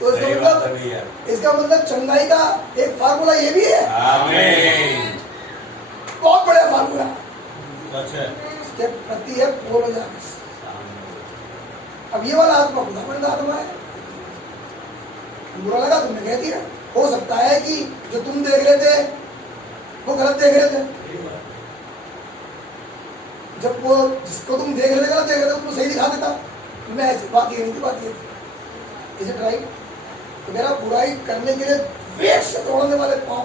तो इसका मतलब चंगाई का एक फार्मूला ये भी है। आमीन। बहुत बड़ा फार्मूला। अच्छा, इसके प्रति है पूर्ण जागृति। अब ये वाला आत्मा खुदावंद आत्मा है। बुरा लगा तुमने कह दिया, हो सकता है कि जो तुम देख रहे थे वो गलत देख रहे थे। जब वो जिसको तुम देख रहे थे गलत देख रहे थे, तुमको सही दिखा देता। मैं ऐसी बात ये नहीं थी, बात ये थी। Is it right? तो मेरा बुराई करने के लिए वेग से दौड़ने वाले पाँव,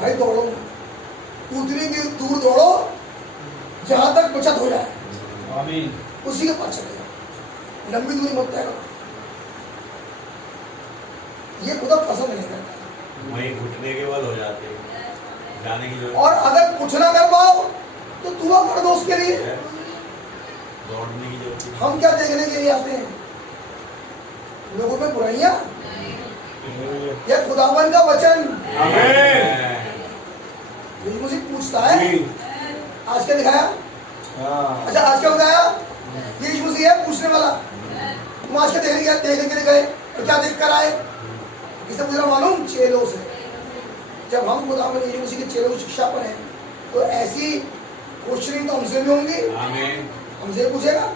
भाई दौड़ो, उतनी दूर दौड़ो जहां तक बचत हो जाए। आमीन। उसी के पास चले जाओ, लंबी दूरी मत तय करो। ये खुदा पसंद नहीं करता। वहीं घुटने के बल हो जाते हैं, जाने की जरूरत। और अगर कुछ ना कर पाओ तो दुआ कर दो उसके लिए। दौड़ने की जरूरत नहीं। हम क्या देखने के लिए आते हैं? लोगों में बुराइयां या खुदावन का वचन? आमीन। मुझे पूछता है आज क्या दिखाया? अच्छा, आज क्या बताया? यीशु मसीह है पूछने वाला। तुम आज क्या देखने के लिए गए? तो क्या देख कर आए? किससे पूछना मालूम? चेलों से। जब हम खुदावन यीशु मसीह के चेलों की शिक्षा पर हैं तो ऐसी क्वेश्चनिंग तो हमसे भी होंगी। आमीन। हमसे पूछेगा,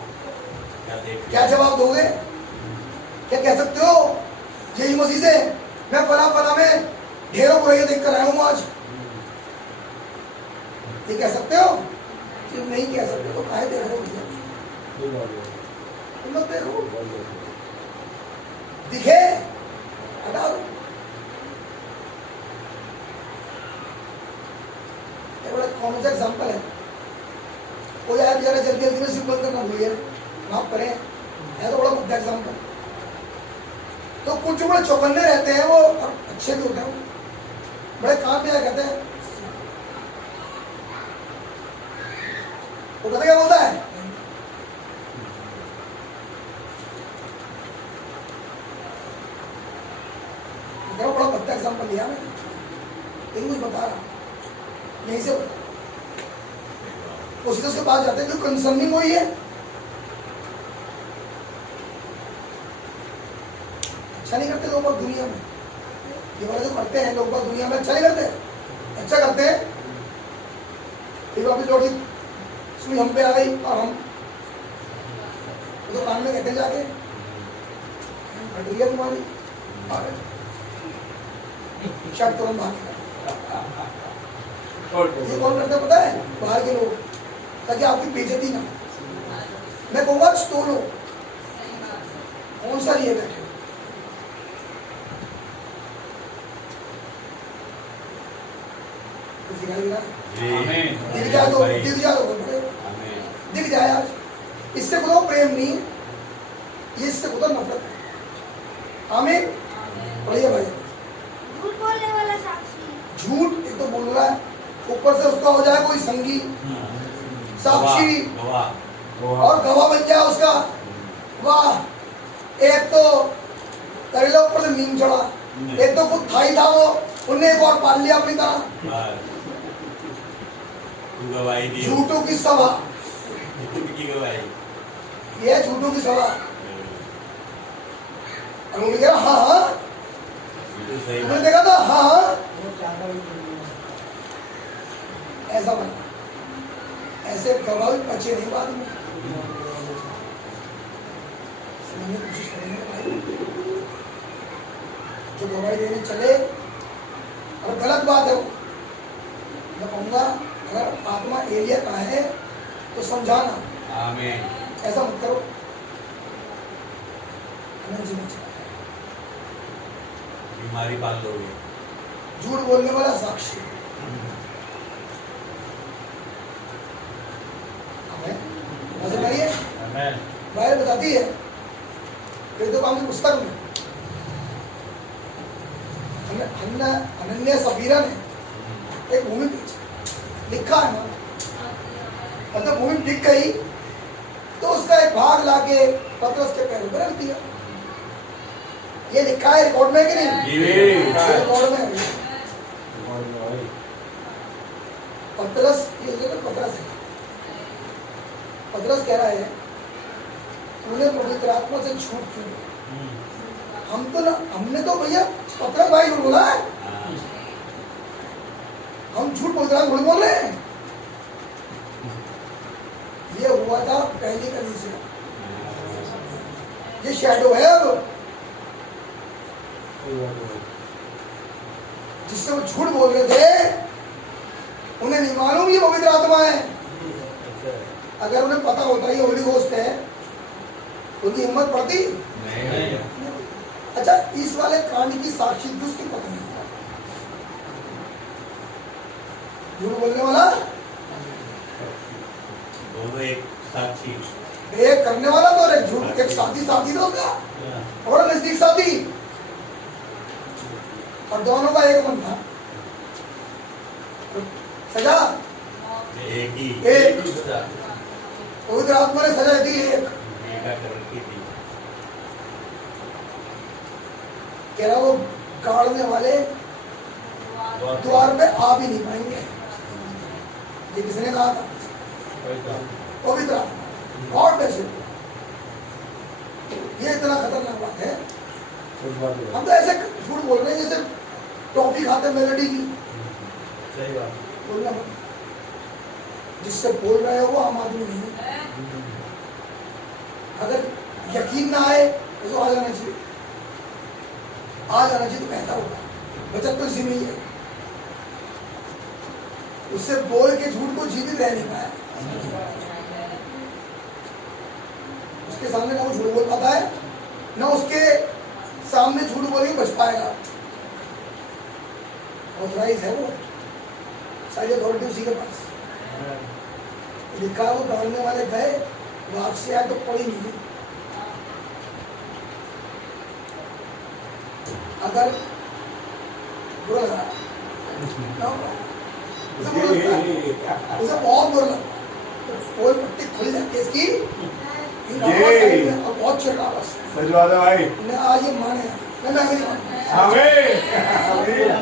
क्या जवाब दोगे? क्या कह सकते हो यीशु मसीह से, मैं फला फला में ढेरों बुराइयां देख कर आया हूं आज? ये कह सकते हो? कि नहीं कह सकते तो काहे देख रहे हो? तुम मत देखो, दिखे हटा दो। एक बड़ा कॉमन सा एग्जाम्पल है। कोई आया बेचारा जल्दी जल्दी में सिर्फ बंद करना भूल गया, माफ करें, है तो बड़ा बुद्धा एग्जाम्पल। तो कुछ जो बड़े चौकन्ने रहते हैं वो अच्छे भी होते हैं, बड़े काम में कहते हैं। वो पता क्या बोलता है? बड़ा बुद्धा एग्जाम्पल लिया मैंने, लेकिन कुछ बता रहा यहीं से बता। उसी उसके पास जाते हैं जो कंसर्निंग वही है। अच्छा नहीं करते लोग बाग दुनिया में, ये वाले जो करते हैं लोग बाग दुनिया में अच्छा नहीं करते, अच्छा करते हैं। एक वापस लौटी सुई हम पे आ गई और हम तो कान में कहते जाके हट गया तुम्हारी शर्ट तुरंत भाग। ये कौन करता पता है? बाहर के लोग, ताकि आपकी बेइज्जती ना। मैं कहूँगा तो लो, कौन सा लिए बैठे? दिख जाए तो दिख जाए तो दिख जाए आज। इससे खुदा प्रेम नहीं है, ये इससे खुदा नफरत है। आमीन। बढ़िया भाई। झूठ बोलने वाला साक्षी। झूठ एक तो बोल रहा है, ऊपर से उसका हो जाए कोई संगी साक्षी और गवाह बन जाए उसका। वाह, एक तो करेला ऊपर से नीम चढ़ा, एक तो कुछ था ही था वो, उन्हें एक और पाल लिया अपनी तरह। झूठों की सभा, ये है झूठों की सभा। और वो भी कह रहा हाँ हाँ, तुमने देखा था हाँ हाँ। ऐसा बना, ऐसे गवाह भी बचे नहीं बाद में। समझने की कोशिश करेंगे भाई, जो गवाही देने चले और गलत बात है वो, मैं कहूँगा अगर आत्मा एलिया का है तो समझाना, आमीन। ऐसा मत करो। अनंत जी में बीमारी पाल लोगे। झूठ बोलने वाला साक्षी, बताइए Amen. बाइबल बताती है, फिर तो काम की पुस्तक में अनन्या सफीरा ने एक भूमि बेची, लिखा है ना, मतलब भूमि बिक गई तो उसका एक भाग लाके पतरस के पैरों पर रख दिया। ये लिखा है रिकॉर्ड में कि नहीं? रिकॉर्ड में है। पतरस, ये पतरस है, पतरस कह रहा है तूने पवित्र आत्मा से झूठ क्यों बोला? हमने तो भैया पतरस भाई झूठ बोला है, हम झूठ पवित्र आत्मा बोल रहे हैं। ये हुआ था पहली कड़ी से, ये शैडो है अब, जिससे वो झूठ बोल रहे थे उन्हें नहीं मालूम ये पवित्र आत्मा है। अगर उन्हें पता होता ये होली घोस्ट है उनकी हिम्मत पड़ती नहीं। अच्छा, इस वाले कांड की साक्षी उसकी पत्नी, झूठ बोलने वाला दोनों एक साक्षी, एक करने वाला तो और एक झूठ, एक साथी तो होगा और नजदीक साथी, और दोनों का एक मन था। सजा एक ही एक, पवित्र आत्मा ने सजा दी एक। कह रहा वो गाड़ने वाले द्वार पे आ भी नहीं पाएंगे। ये किसने कहा था? पवित्र आत्मा, गॉड ब्लेस यू। ये इतना खतरनाक बात है। हम तो ऐसे झूठ बोल रहे हैं जैसे टॉफी खाते मेलोडी की। सही बात। बोलना मत। जिससे बोल रहे हो वो आम आदमी नहीं। अगर यकीन ना आए तो आ जाना चाहिए, आ जाना चाहिए तो कहता होगा, बचत तो इसी में ही है। उससे बोल के झूठ को जीवित रह नहीं पाया। उसके सामने ना वो झूठ बोल पाता है, ना उसके सामने झूठ बोल के बच पाएगा। ऑथराइज है वो, सारी अथॉरिटी उसी के पास। लिखा वो डालने वाले गए, वापसी आए तो पड़ी नहीं। अगर बुरा लगा उसे बहुत बुरा लगा, कोई पट्टी खुल जाती है इसकी और बहुत चिड़ रहा बस। सच बात है भाई। मैं आज ये माने, मैं भी नहीं मानूंगा,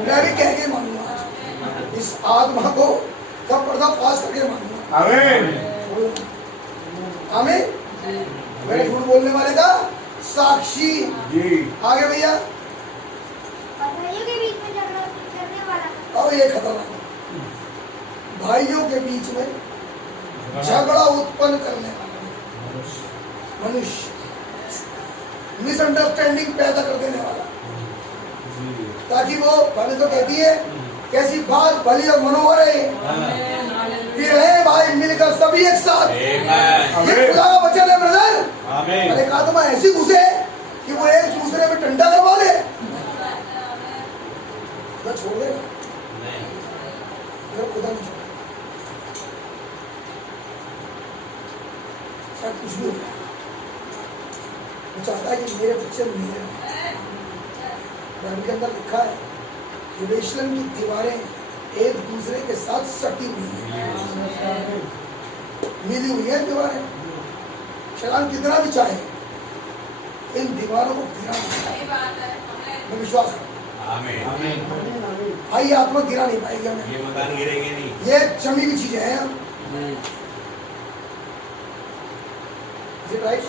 मैं भी कह के मानूंगा आज इस आत्मा को, सब पर्दा पास करके मानूंगा। आमीन आमीन। मेरे झूठ बोलने वाले का साक्षी जी। आगे भैया। भाइयों के बीच में झगड़ा करने वाला, और ये खतरनाक, भाइयों के बीच में झगड़ा उत्पन्न करने वाला मनुष्य, मिसअंडरस्टैंडिंग पैदा कर देने वाला, ताकि वो पहले तो कहती है कैसी बात भली और मनोहर है, फिर है भाई मिलकर सभी एक साथ। ये खुदा का वचन है ब्रदर। आमीन। एक आत्मा ऐसी घुसे कि वो एक दूसरे में डंडा करवा दे, छोड़ देगा खुदा नहीं छोड़ेगा। शायद कुछ भी होगा, वो चाहता है कि मेरे बच्चे मेरे, बाइबल के अंदर लिखा है यरूशलेम की दीवारें एक दूसरे के साथ सटी हुई हैं, मिली हुई है दीवारें। शैतान कितना भी चाहे इन दीवारों को गिरा नहीं पाएगा। मैं विश्वास करता हूं आमीन। भाई आत्मा गिरा नहीं पाएगी हमें। ये मकान गिरेंगे नहीं। ये जमी हुई चीजें हैं। राइट,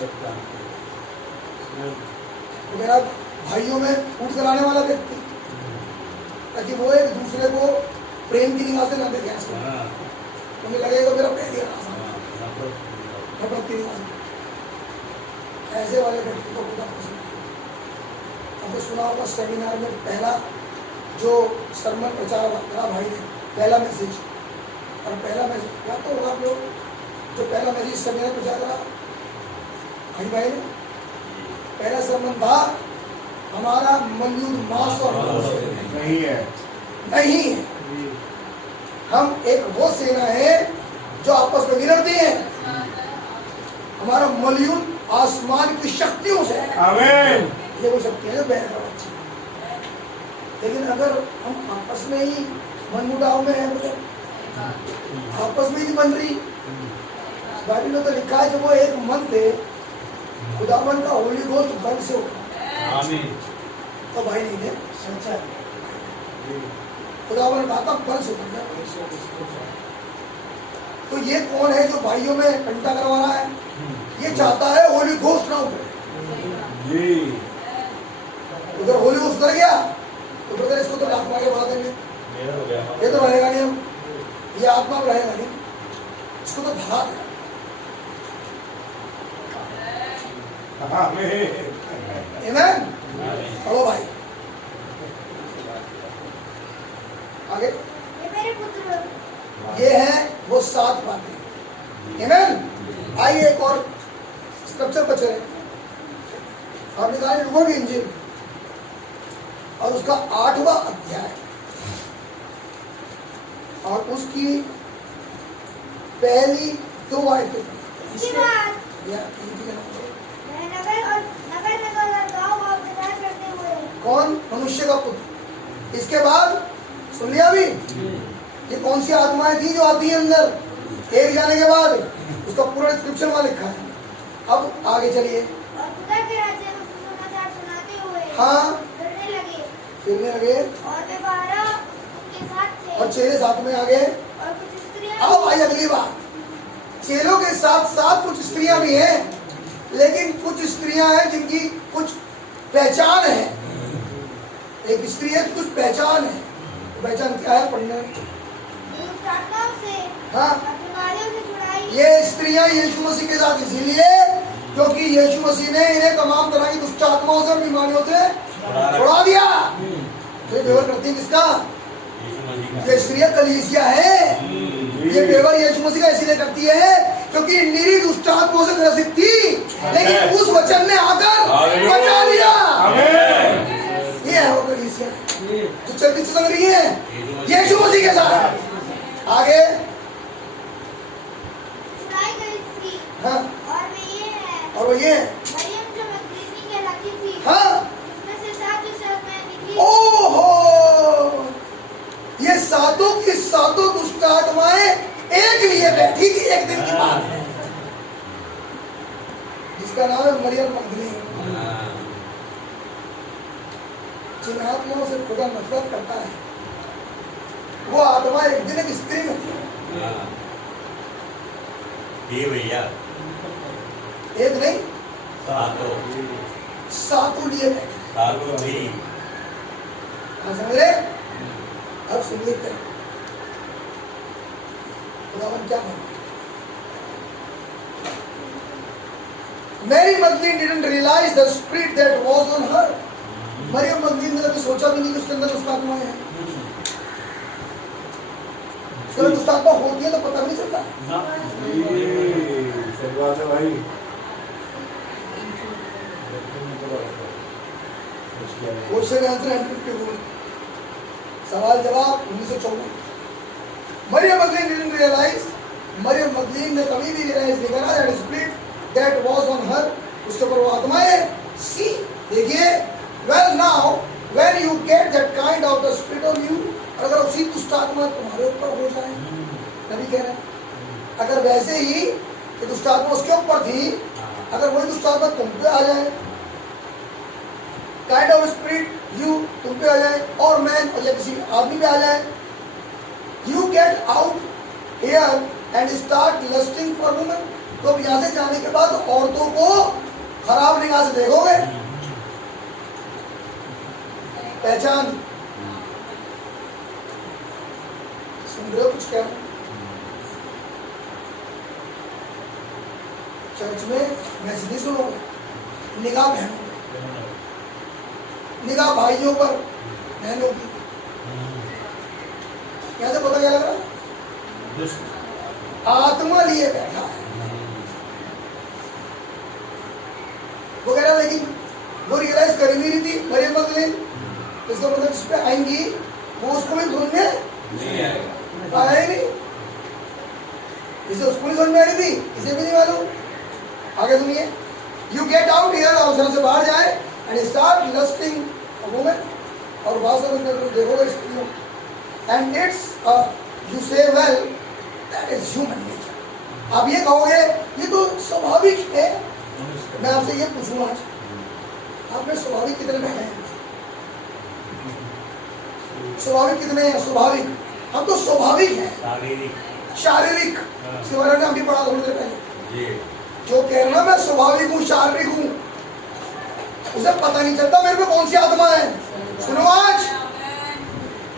तो मेरा भाइयों में फूट कराने वाला व्यक्ति, ताकि वो एक दूसरे को प्रेम की निगाह से ना देखें इसको, हाँ, तुम्हें लगेगा मेरा प्रेम ही आसान है, हाँ, नफरत। नफरत की निगाह से। ऐसे वाले व्यक्ति को खुदा पसंद नहीं। आपने सुना होगा सेमिनार में पहला जो सरमन प्रचार करा भाई ने, पहला मैसेज, और पहला मैसेज याद तो होगा आप लोग, जो पहला मैसेज सेमिनार प्रचार करा भाई ने, पहला सरमन था हमारा मौजूद मांस और नहीं है। नहीं है, हम एक वो सेना है जो आपस में गिरती है, हमारा मौजूद आसमान की शक्तियों से है। आमीन। ये वो शक्ति है जो बहन का बच्चा। लेकिन अगर हम आपस में ही मनमुटाव में है, मतलब आपस में ही बन रही, बाइबल में तो लिखा है जब वो एक मन थे, खुदावन का होली गोश्त बल से उठा, आमीन। तो भाई नहीं थे, सच्चा है। खुदावन कहा था बल से उठा। तो ये कौन है जो भाइयों में कंटा करवा रहा है? ये चाहता है होली गोश्त ना उठे। जी। उधर होली गोश्त उतर गया तो ब्रदर इसको तो डाक मार के बढ़ा देंगे, मेरा हो गया। ये तो रहेगा नहीं, हम ये आत्मा में रहेगा नहीं, इसको तो भगा देगा। आमीन। आमीन। आमीन। चलो भाई आगे, ये मेरे पुत्र ये है वो 7 बातें। आमीन। आइए एक और स्क्रिप्चर पर चले। आप निकालें लूका की इंजील और उसका 8वां अध्याय और उसकी पहली 2 आयतें। इसके बाद या इनकी क्या? मैं नगर और गाँव प्रचार करते हुए कौन? मनुष्य का पुत्र। इसके बाद सुन लिया अभी, ये कौन सी आत्माएं थी जो आती है अंदर एक जाने के बाद, उसका पूरा डिस्क्रिप्शन वहां लिखा है। अब आगे चलिए। और खुदा के राज्य में सुसमाचार सुनाते हुए हाँ, फिरने लगे फिरने लगे और वे 12 उनके साथ थे और चेले साथ में आगे। और कुछ स्त्रियां आओ भाई अगली बात, चेलों के साथ साथ कुछ स्त्रियां भी हैं, लेकिन कुछ स्त्रियां हैं जिनकी कुछ पहचान है। एक स्त्री है कुछ पहचान है, पहचान क्या है? पढ़ना दुष्ट आत्माओं से हाँ, और बीमारियों से छुड़ाई। ये स्त्रियां यीशु मसीह के साथ इसीलिए क्योंकि यीशु मसीह ने इन्हें तमाम तरह की दुष्ट आत्माओं से और बीमारियों से छुड़ा दिया। ये फेवर करती है किसका? यीशु मसीह का। ये स्त्रियां कलीसिया है। ये फेवर यीशु मसीह का इसीलिए करती है क्योंकि निरी दुष्ट आत्माओं से ग्रसित थी, लेकिन उस वचन ने आकर बचा लिया। आमीन। ये है वो कलीसिया जो चल किससे लग रही है? यीशु मसीह के साथ। आगे छुड़ाई गई थी हाँ, और वे ये है और वो ये मरियम जो मगदलीनी कहलाती थी, हाँ, उसमें से 7 जो शब्द में निकली। ओहो, ये सातों की सातों दुष्ट आत्माएं एक लिए बैठी थी। एक दिन की बात है जिसका नाम है मरियम मगदलीनी। हाँ, जिन आत्माओं से खुदा नफरत करता है वो आत्मा एक दिन एक स्त्री में थी। हाँ। जी भैया। एक नहीं, सातों। सातों लिए बैठे। सातों भी। आप समझ रहे? अब सुनिए क्या खुदावन क्या कहता है। Mary Magdalene didn't realize the spirit that was on her. Maryam मगदलीनी ने कभी सोचा भी नहीं कि उसके अंदर दुष्ट आत्माएं हैं। उसके दुष्ट आत्मा होती है तो पता भी नहीं चलता। सही बात है भाई। क्वेश्चन आंसर एंड 51 सवाल जवाब 1954। मरियम मगदलीनी didn't realize, मरियम मगदलीनी ने कभी भी रियलाइज नहीं करा that spirit that was on her, उसके ऊपर वो आत्माएं। सी देखिए, well now when you get that kind of the spirit on you, अगर उसी दुष्ट आत्मा तुम्हारे ऊपर हो जाए, नबी कह रहे हैं अगर वैसे ही कि दुष्ट आत्मा उसके ऊपर थी, अगर वही दुष्ट आत्मा तुम पे आ जाए, काइंड ऑफ स्पिरिट यू तुम पे आ जाए और मैन और या किसी आदमी पे आ जाए, you get out here and start lusting for women, तो अब यहाँ से जाने के बाद औरतों को खराब निगाह से देखोगे। पहचान कुछ कह रहा हूं। चर्च में मैसेज नहीं सुनोगे, निगाह बहनों पर, निगाह भाइयों पर, बहनों की। कैसे पता क्या लग रहा? आत्मा लिए बैठा है। वो कह रहा, लेकिन वो रियलाइज कर ही नहीं रही थी मरियम मगदलीन। इसका मतलब इस पे आएंगी, वो उसको भी ढूंढने नहीं आएगा, आया ही नहीं। इसे उसको नहीं समझ में आई थी, इसे भी नहीं मालूम। आगे सुनिए, यू गेट आउट हियर, और से बाहर जाए एंड स्टार्ट लस्टिंग अ वुमन, और बात देखोगे स्त्रियों, एंड इट्स यू से well that is human nature. आप ये कहोगे ये तो स्वाभाविक है। मैं आपसे ये पूछूंगा, आज आप में स्वाभाविक कितने बहने हैं? स्वाभाविक कितने हैं? स्वाभाविक, हम तो स्वाभाविक हैं। शारीरिक इसके बारे में हम भी पढ़ा थोड़ी देर पहले। जो कह रहा मैं स्वाभाविक हूँ, शारीरिक हूँ, उसे पता नहीं चलता मेरे में कौन सी आत्मा है। सुनो आज,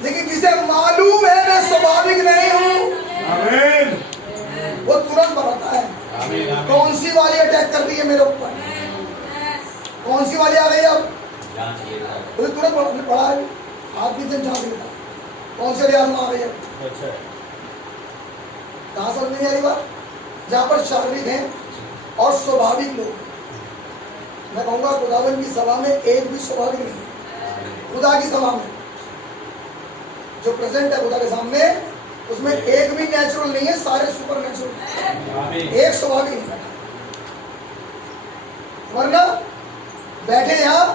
लेकिन जिसे मालूम है मैं स्वाभाविक नहीं हूँ, आमीन। वो तुरंत बताता है कौन सी वाली अटैक कर रही है मेरे ऊपर, कौन सी वाली आ गई। अब तुरंत पढ़ा है, आप भी दिन जांच लेता कौन सी वाली आत्मा आ गई है। कहाँ समझ नहीं आ रही बात? जहाँ पर शारीरिक है और स्वाभाविक लोग। मैं कहूँगा खुदावन की सभा में एक भी स्वाभाविक नहीं है। खुदा की सभा में जो प्रेजेंट है खुदा के सामने, उसमें एक भी नेचुरल नहीं है, सारे सुपर नेचुरल। एक स्वाभाविक नहीं बैठा, वरना बैठे यहाँ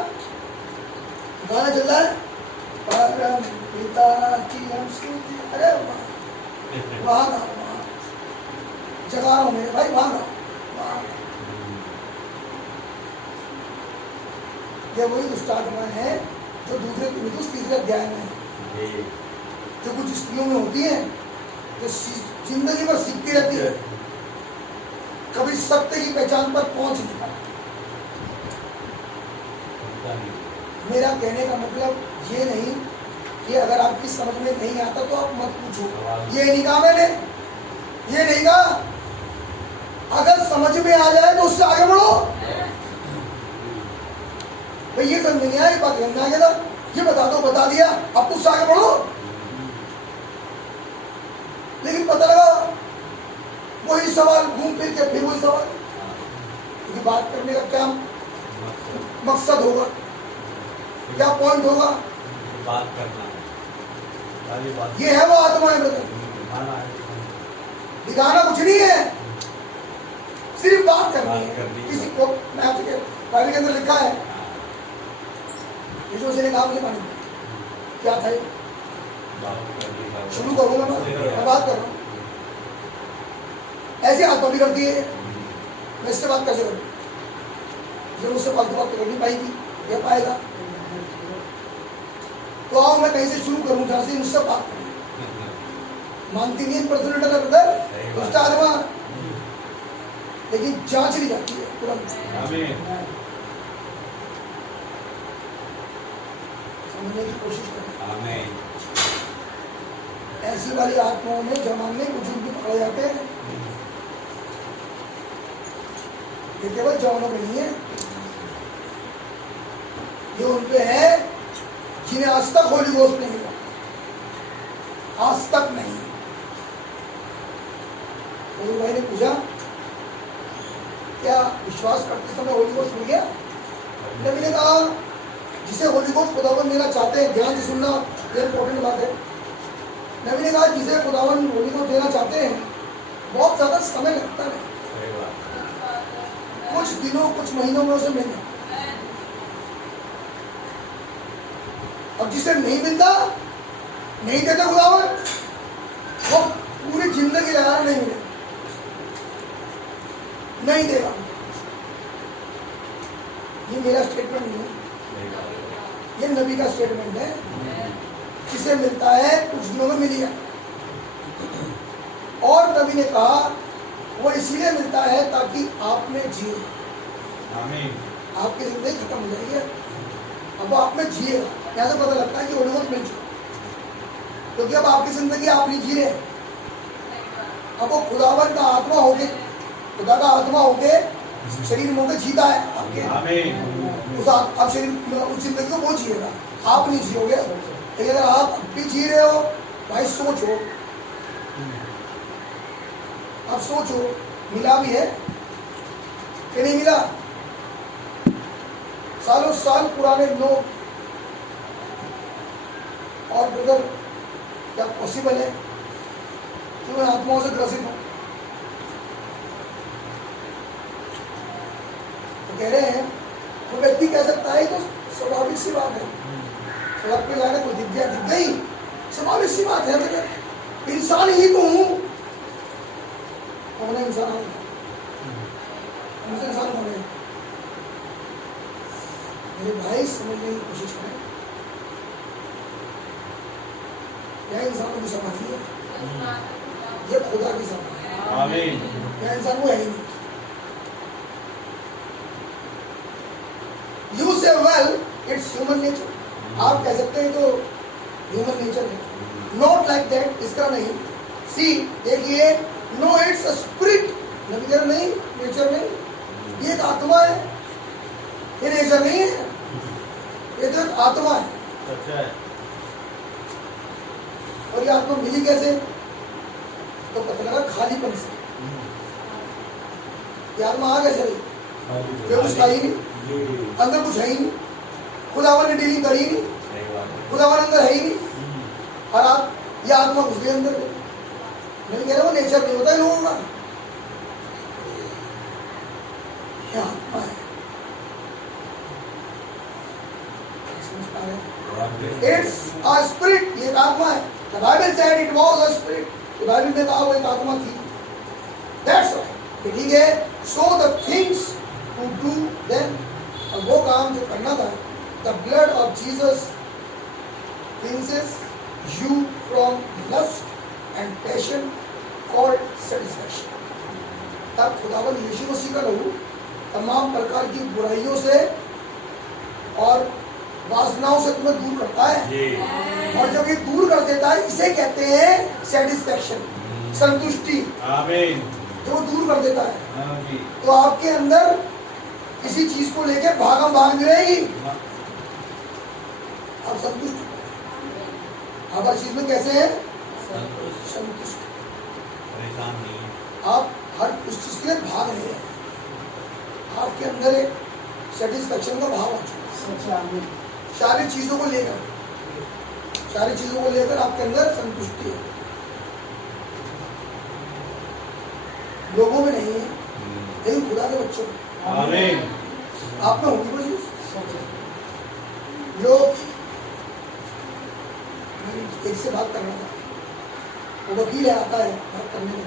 गाना चल रहा है, परम पिता की हम स्तुति, अरे वहां ना, जगा रहा हूं मेरे भाई, वहां ना। ये वही दुष्टात्मा है जो दूसरे तीसरे अध्याय में है, जो कुछ स्त्रियों में होती है, जो जिंदगी भर सीखती रहती है, कभी सत्य की पहचान पर पहुंच नहीं पाती। मेरा कहने का मतलब ये नहीं कि अगर आपकी समझ में नहीं आता तो आप मत पूछो, ये नहीं कहा मैंने, ये नहीं कहा। अगर समझ में आ जाए तो उससे आगे बढ़ो। भाई ये समझ नहीं आया, बात समझ में आ गया था, ये बता दो, बता दिया, अब उससे आगे बढ़ो। लेकिन पता लगा वही सवाल घूम फिर के फिर वही सवाल, क्योंकि बात करने का क्या मकसद होगा, क्या पॉइंट होगा? बात करना, ये है वो आत्मा है ब्रदर। दिखाना कुछ नहीं है, सिर्फ बात करनी है। किसी को मैं आपसे बाइबल के अंदर लिखा है, यीशु मसीह ने कहा मुझे मालूम क्या था, शुरू करूंगा मैं बात कर रहा हूँ। ऐसी आत्मा भी करती है, मैं इससे बात कैसे करूँ? जब उससे फालतू बात कर नहीं पाएगी या पाएगा, तो आओ मैं कहीं से शुरू करूं जहां से मुझसे बात करें। मानती नहीं पर्सनल ब्रदर, उसका आत्मा, लेकिन जांच ली जाती है तुरंत। समझने की कोशिश करें। ऐसी वाली आत्माओं में जमाने बुजुर्ग भी पकड़े जाते हैं, ये केवल जवानों में नहीं है, ये उनपे है जिन्हें आज तक होली गोस्ट नहीं मिला, आज तक नहीं। तो भाई ने पूछा क्या विश्वास करते समय होली गोस्ट मिल गया? नबी ने कहा जिसे होली गोस्ट खुदावन देना चाहते हैं, ध्यान से सुनना, ये इंपॉर्टेंट बात है। नबी ने कहा जिसे खुदावन होली गोस्ट देना चाहते हैं, बहुत ज्यादा समय लगता है, कुछ दिनों कुछ महीनों में उसे मिल जाता। अब जिसे नहीं मिलता, नहीं देता खुदावन, वो पूरी जिंदगी लगा नहीं मिलेगा, नहीं देगा। ये मेरा स्टेटमेंट नहीं है, ये नबी का स्टेटमेंट है। जिसे मिलता है कुछ दिनों में मिल गया, और नबी ने कहा वो इसलिए मिलता है ताकि आप में जिए। आपकी जिंदगी खत्म हो जाएगी, अब आप में जिएगा। यहाँ से पता लगता है कि होली गोस्ट मिल चुका, क्योंकि अब आपकी जिंदगी आप नहीं जी रहे, अब वो खुदावन का आत्मा होके, खुदा का आत्मा होके शरीर में होके जीता है आपके। आमीन। उस आप शरीर उस जिंदगी को वो जिएगा, आप नहीं जियोगे। लेकिन अगर आप भी जी रहे हो भाई, सोचो, अब सोचो, मिला भी है कि नहीं मिला? सालों साल पुराने लोग, और ब्रदर क्या पॉसिबल है कि मैं आत्माओं से ग्रसित हूं? तो कह रहे हैं तो व्यक्ति कह सकता है तो स्वाभाविक सी बात है, सड़क पे जाने कोई दिख गया, दिख गई, स्वाभाविक सी बात है, मैं इंसान ही तो हूं। हमने इंसान हमसे इंसान बने। मेरे भाई समझने की कोशिश करें, क्या इंसानों की समाधि है? ये खुदा की समाधि है। आमीन। क्या इंसान वो है ही नहीं। You say well, it's human nature. आप कह सकते हैं तो ह्यूमन नेचर है, नॉट लाइक दैट, इस तरह नहीं। सी देखिए, no it's a spirit, nature नहीं, नेचर नहीं, ये एक आत्मा है, ये नेचर नहीं है, ये तो एक आत्मा है। सच्चा है। और ये आत्मा मिली कैसे? तो पता लगा खालीपन से। ये आत्मा आ कैसे रही? कुछ था ही नहीं, अंदर कुछ है ही नहीं, खुदावन ने डीलिंग करी नहीं, सही बात है। खुदावन अंदर है ही नहीं, और आप ये आत्मा घुस गई अंदर। मैंने कह रहा वो नेचर नहीं होता है लोगों का, ये आत्मा है। समझ पा रहे? इट्स अ स्पिरिट, ये एक आत्मा है। The Bible said it was a spirit. तो बाइबल में कहा वो एक आत्मा थी। That's right. ठीक है, so the things to do then, और वो काम जो करना था, the blood of Jesus cleanses you from lust and passion called satisfaction. तब खुदावन यीशु मसीह का लहू तमाम प्रकार की बुराइयों से और वासनाओं से तुम्हें दूर करता है। जी। और जब ये दूर कर देता है, इसे कहते हैं सेटिस्फैक्शन, संतुष्टि। आमीन। जो दूर कर देता है, आमीन। तो आपके अंदर किसी चीज को लेके भागम भाग नहीं रहेगी, आप संतुष्ट। आप हर चीज में कैसे हैं? संतुष्ट। परेशान नहीं है। आप हर उस चीज के लिए भाग नहीं रहे, आपके अंदर एक सेटिस्फैक्शन का भाव आ चुका है। सारी चीजों को लेकर, सारी चीजों को लेकर आपके अंदर संतुष्टि है। लोगों में नहीं है, लेकिन खुदा के बच्चों में। आमीन। आप में होगी कोई चीज? लोग, एक से बात करना था, वो वकील है, आता है बात करने में,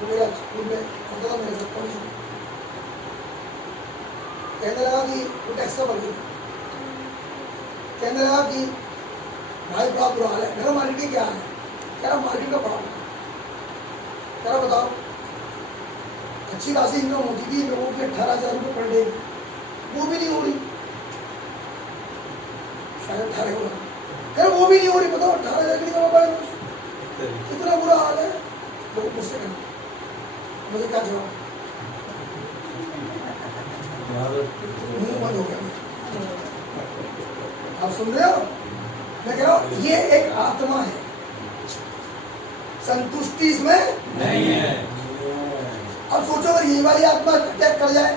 वो मेरा स्कूल में होता था, मेरे साथ कॉलेज में, कहने लगा कि वो टैक्स का वकील, कहने लगा कि भाई बड़ा बुरा हाल है। मेरा मार्केट में क्या है? कह रहा मार्केट का बड़ा, कह रहा बताओ, अच्छी खासी इनकम होती थी लोगों की 18,000 रुपये पर डे, वो भी नहीं हो रही, शायद 18 हो रहा, कह रहा वो भी नहीं हो रही, बताओ 18,000 की कमा पाए, इतना बुरा हाल है। लोग मुझसे कहना, मुझे क्या जवाब? मुंह बंद हो गया। आप सुन रहे हो? मैं कह रहा हूं ये एक आत्मा है, संतुष्टि इसमें नहीं है। अब सोचो अगर ये वाली आत्मा अटैक कर जाए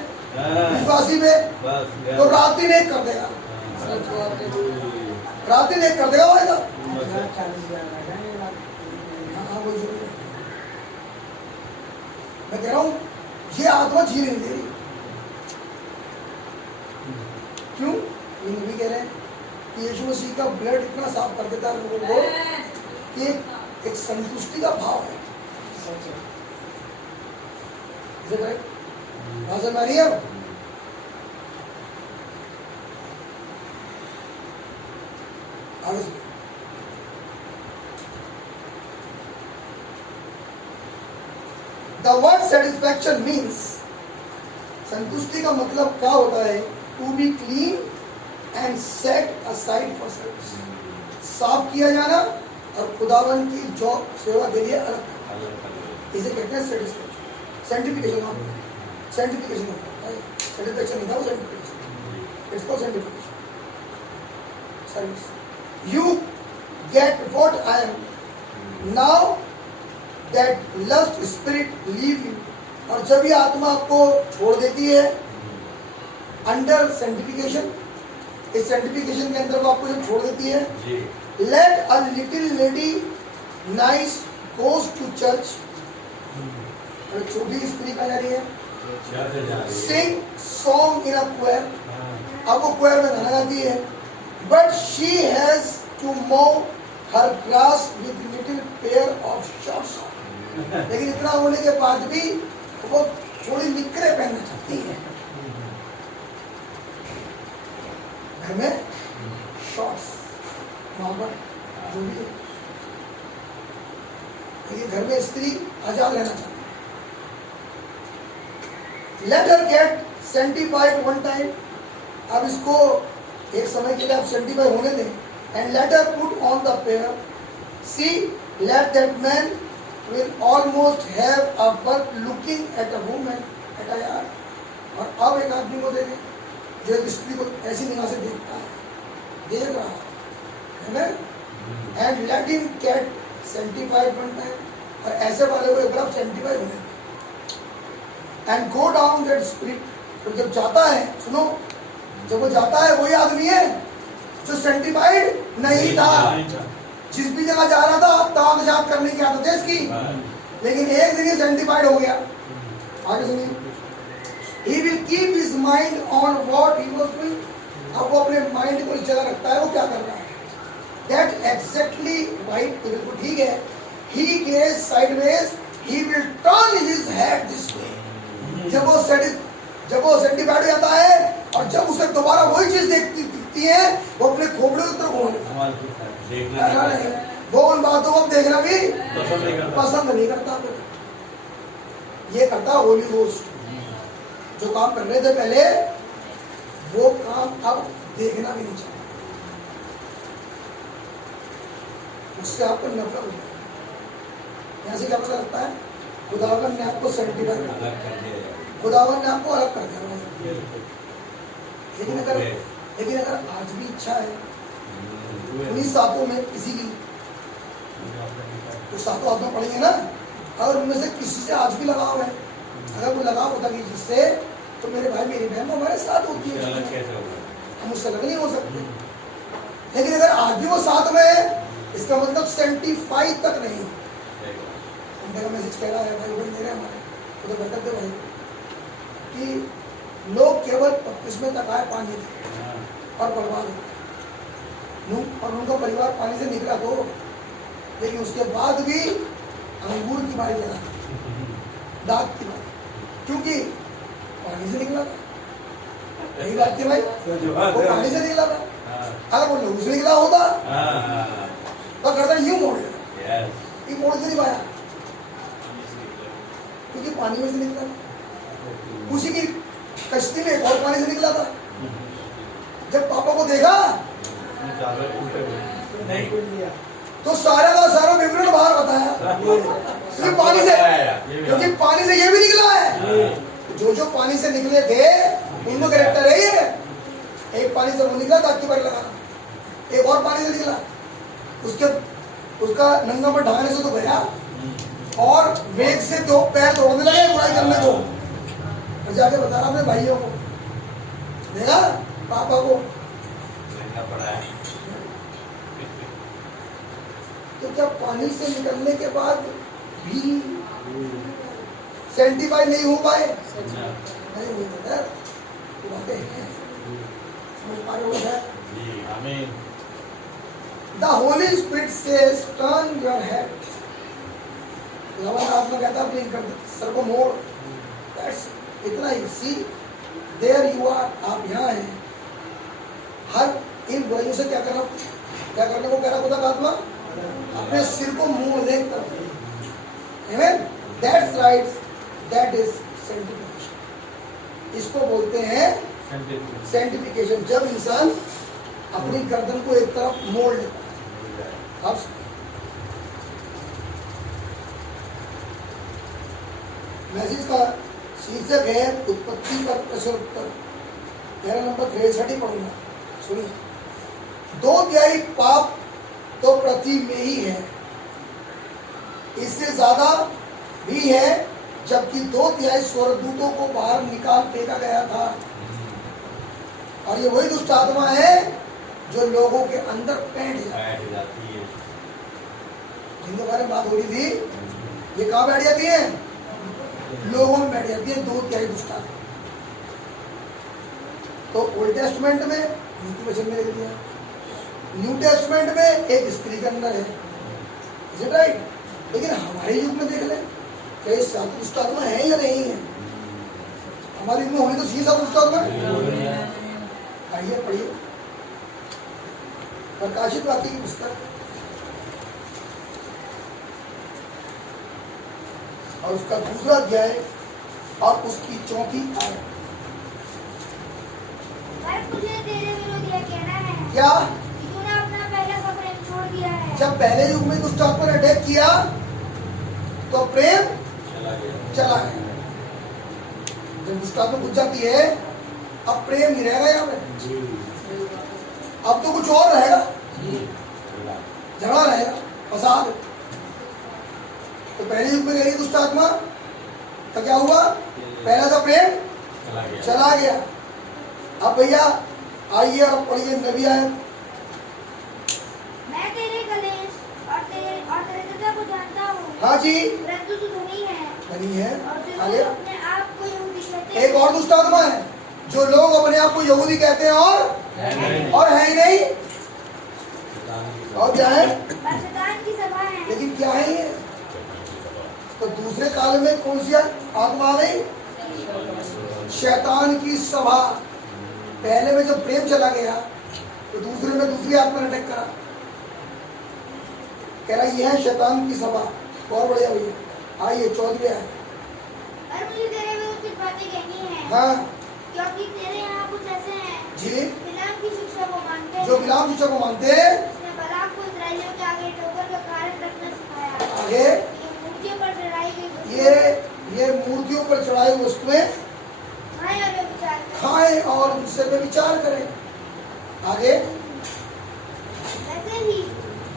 विश्वासी पे, बस तो रात दिन एक कर देगा, रात दिन एक कर देगा भाई साहब। हाँ, वो जरूर है। मैं कह रहा हूं ये आत्मा जी नहीं दे रही। क्यों? ये नबी कह रहे हैं कि यीशु मसीह का ब्लड इतना साफ कर देता है लोगों को कि एक संतुष्टि का भाव है। The word satisfaction means, संतुष्टि का मतलब क्या होता है? To be clean and set aside for service. साफ किया जाना और खुदावन की जो सेवा के लिए अलग करना। इसे कहते हैं सेटिस्फेक्शन, सेंटिफिकेशन ऑफ सेंटिफिकेशन होता है, सेटिस्फेक्शन नहीं था वो sanctification, it's called sanctification service. You get what I am now that lust spirit leave you, और जब ये आत्मा आपको छोड़ देती है अंडर सेंटिफिकेशन, इस सेंटिफिकेशन के अंदर वो आपको जब छोड़ देती है, let a little lady nice goes to church, छोटी स्त्री कहाँ जा रही है, सिंग सॉन्ग इन अ क्वायर, अब वो क्वायर में गाना गाती है, but she has to mow her grass with little pair of shorts, लेकिन इतना होने के बाद भी वो थोड़ी निकरे पहनना चाहती है, घर में शॉर्ट्स नॉर्मल जो भी है, लेकिन घर में स्त्री आजाद रहना चाहती है। Let her get sanctified one time, अब इसको एक समय के लिए आप सेंटिफाई होने दें, and let her put on the pair, see let that man will almost have a work looking at a woman at a yard, और अब एक आदमी को देखें जो एक स्त्री को ऐसी निगाह से देखता है, देख रहा है ना, and let him get sanctified one time, और ऐसे वाले को एक बार सेंटिफाई होने दें, and go down that spirit, तो जब जाता है, सुनो, जब वो जाता है वही आदमी है जो सेंटिफाइड नहीं था, जिस भी जगह जा रहा था ताक जाप करने की आदत है इसकी, लेकिन एक दिन ये सेंटिफाइड हो गया। आगे सुनिए, he will keep his mind on what he was doing, अब वो अपने माइंड को इस जगह रखता है वो क्या कर रहा है, that exactly right, बिल्कुल ठीक है, he gaze sideways, he will turn his head this way, जब वो सेंटिफाइड हो जाता है और जब उसे दोबारा वही चीज दिखती है वो अपने खोपड़े की तरफ घूमता है, वो उन बातों को देखना भी पसंद नहीं करता, ये करता होली घोस्ट, जो काम कर रहे थे पहले वो काम अब देखना भी नहीं चाहिए, उससे आपको नफरत हो जाएगी। यहाँ से क्या पता लगता है, खुदावन ने आपको सेंटिफाई कर दिया, खुदावन ने आपको अलग कर दिया। लेकिन अगर आज भी इच्छा है उन्हीं सातों में किसी की, तो सातों हाथ में पड़ेंगे ना, अगर उनमें से किसी से आज भी लगाव है, अगर वो लगाव होता कि जिससे, तो मेरे भाई मेरी बहन हमारे साथ होती है, हम उससे अलग नहीं हो सकते, लेकिन अगर आज भी वो साथ में है इसका मतलब सेंटिफाई तक नहीं। मेरा मैसेज कह रहा है भाई वो मेरे हमारे तो बरकत दे भाई कि लोग केवल बपतिस्मे तक आए पानी थे और बर्बाद हो, और उनका परिवार पानी से निकला तो, लेकिन उसके बाद भी अंगूर की बारी लगा, दाग की बारी, क्योंकि पानी से निकला था, यही बात थी भाई, वो पानी से निकला था, अगर वो लहू से निकला होता तो गर्दन यूं मोड़ लेता, ये मोड़ से नहीं पाया क्योंकि पानी में से निकला था, उसी की कश्ती में एक और पानी से निकला था, जब पापा को देखा तो सारा का सारा विवरण बाहर बताया, क्योंकि पानी से ये भी निकला है, जो पानी से निकले थे उनको कैरेक्टर है ये, एक पानी से वो निकला था आपकी बार लगाना, एक और पानी से निकला, उसका नंगा पर ढाने से तो गया और वेग से दो पैर तोड़ने लगे बुराई करने को, और जाके बता रहा अपने भाइयों को, देखा पापा को, तो जब पानी से निकलने के बाद भी सेंटिफाई नहीं हो पाए, नहीं हो पाए, तो बातें हैं, समझ पा रहे हो है? The Holy Spirit says, turn your head. लवन आत्मा कहता है अपने सर को मोड़, that's इतना ही, see, there you are, आप यहाँ हैं, हर इन बुराइयों से क्या करने को कह रहा खुदा का आत्मा, अपने सिर को मुंह देख कर, amen, that's right, that is sanctification, इसको बोलते हैं sanctification, जब इंसान अपनी गर्दन को एक तरफ मोड़ लेता है। अब मैसेज का शीर्षक है उत्पत्ति का प्रश्न उत्तर, पैरा नंबर 63 ही पढ़ूंगा। सुनिए, 2 तिहाई पाप तो पृथ्वी में ही है, इससे ज्यादा भी है, जबकि 2 तिहाई स्वर्गदूतों को बाहर निकाल फेंका गया था। और ये वही दुष्ट आत्मा है जो लोगों के अंदर बैठ जाती है। जिनके बारे में बात हो रही थी, ये कहाँ बैठ जाती है? लोगों में बैठ जाती है 2 तिहाई दुष्ट आत्मा। तो ओल्ड टेस्टमेंट में नीति वचन में लिख दिया, न्यू टेस्टमेंट में एक स्त्री के अंदर है, इज इट राइट? लेकिन हमारे युग में देख लें, क्या ये सात दुष्ट आत्मा है या नहीं है? हमारे युग में होनी तो चाहिए सात दुष्ट आत्मा। आइए पढ़िए प्रकाशित वाक्य की पुस्तक और उसका 2 अध्याय और उसकी 4 आयत। मुझे तेरे विरुद्ध यह कहना है क्या? कि तूने अपना पहला सा प्रेम छोड़ दिया है। जब पहले युग में दुष्ट आत्मा ने अटैक किया तो प्रेम चला गया। जब दुष्ट आत्मा घुस जाती है, अब प्रेम नहीं रहेगा यहाँ पे, अब तो कुछ और रहेगा, झगड़ा रहेगा, फसाद। तो पहले युग में गई दुष्ट आत्मा तो क्या हुआ? पहला था प्रेम चला गया। अब भैया आइए और पढ़िए नबी आयत। मैं तेरे कलेश और तेरे दृढ़ता को जानता हूँ। हाँ जी, परंतु तू धनी है बनी है। और जो आगे लोग अपने आप को यहूदी कहते हैं। एक और दुष्ट आत्मा है, जो लोग अपने आप को यहूदी कहते हैं और है ही नहीं। और क्या है? और शैतान की सभा है। लेकिन क्या है ये? तो दूसरे काल में कौन सी आत्मा आ गई? शैतान की सभा। पहले में जब प्रेम चला गया तो दूसरे में दूसरी आत्मा ने अटैक करा। कह रहा ये है शैतान की सभा। और बढ़िया भैया आइए 14 आयत। और मुझे तेरे विरुद्ध कुछ बातें कहनी है। हाँ क्योंकि तेरे यहाँ कुछ ऐसे हैं जी, बिलाम की शिक्षा को मानते हैं। जो बिलाम शिक्षा को मानते हैं। उसने बलाम को इस्राएलियों के आगे ठोकर का कारण रखना सिखाया। आगे ये मूर्तियों पर चढ़ाई गई वस्तुएं ये मूर्तियों पर चढ़ाई हुई वस्तुएं खाएं और व्यभिचार करें। खाएं और उनसे पे विचार करें। आगे ऐसे ही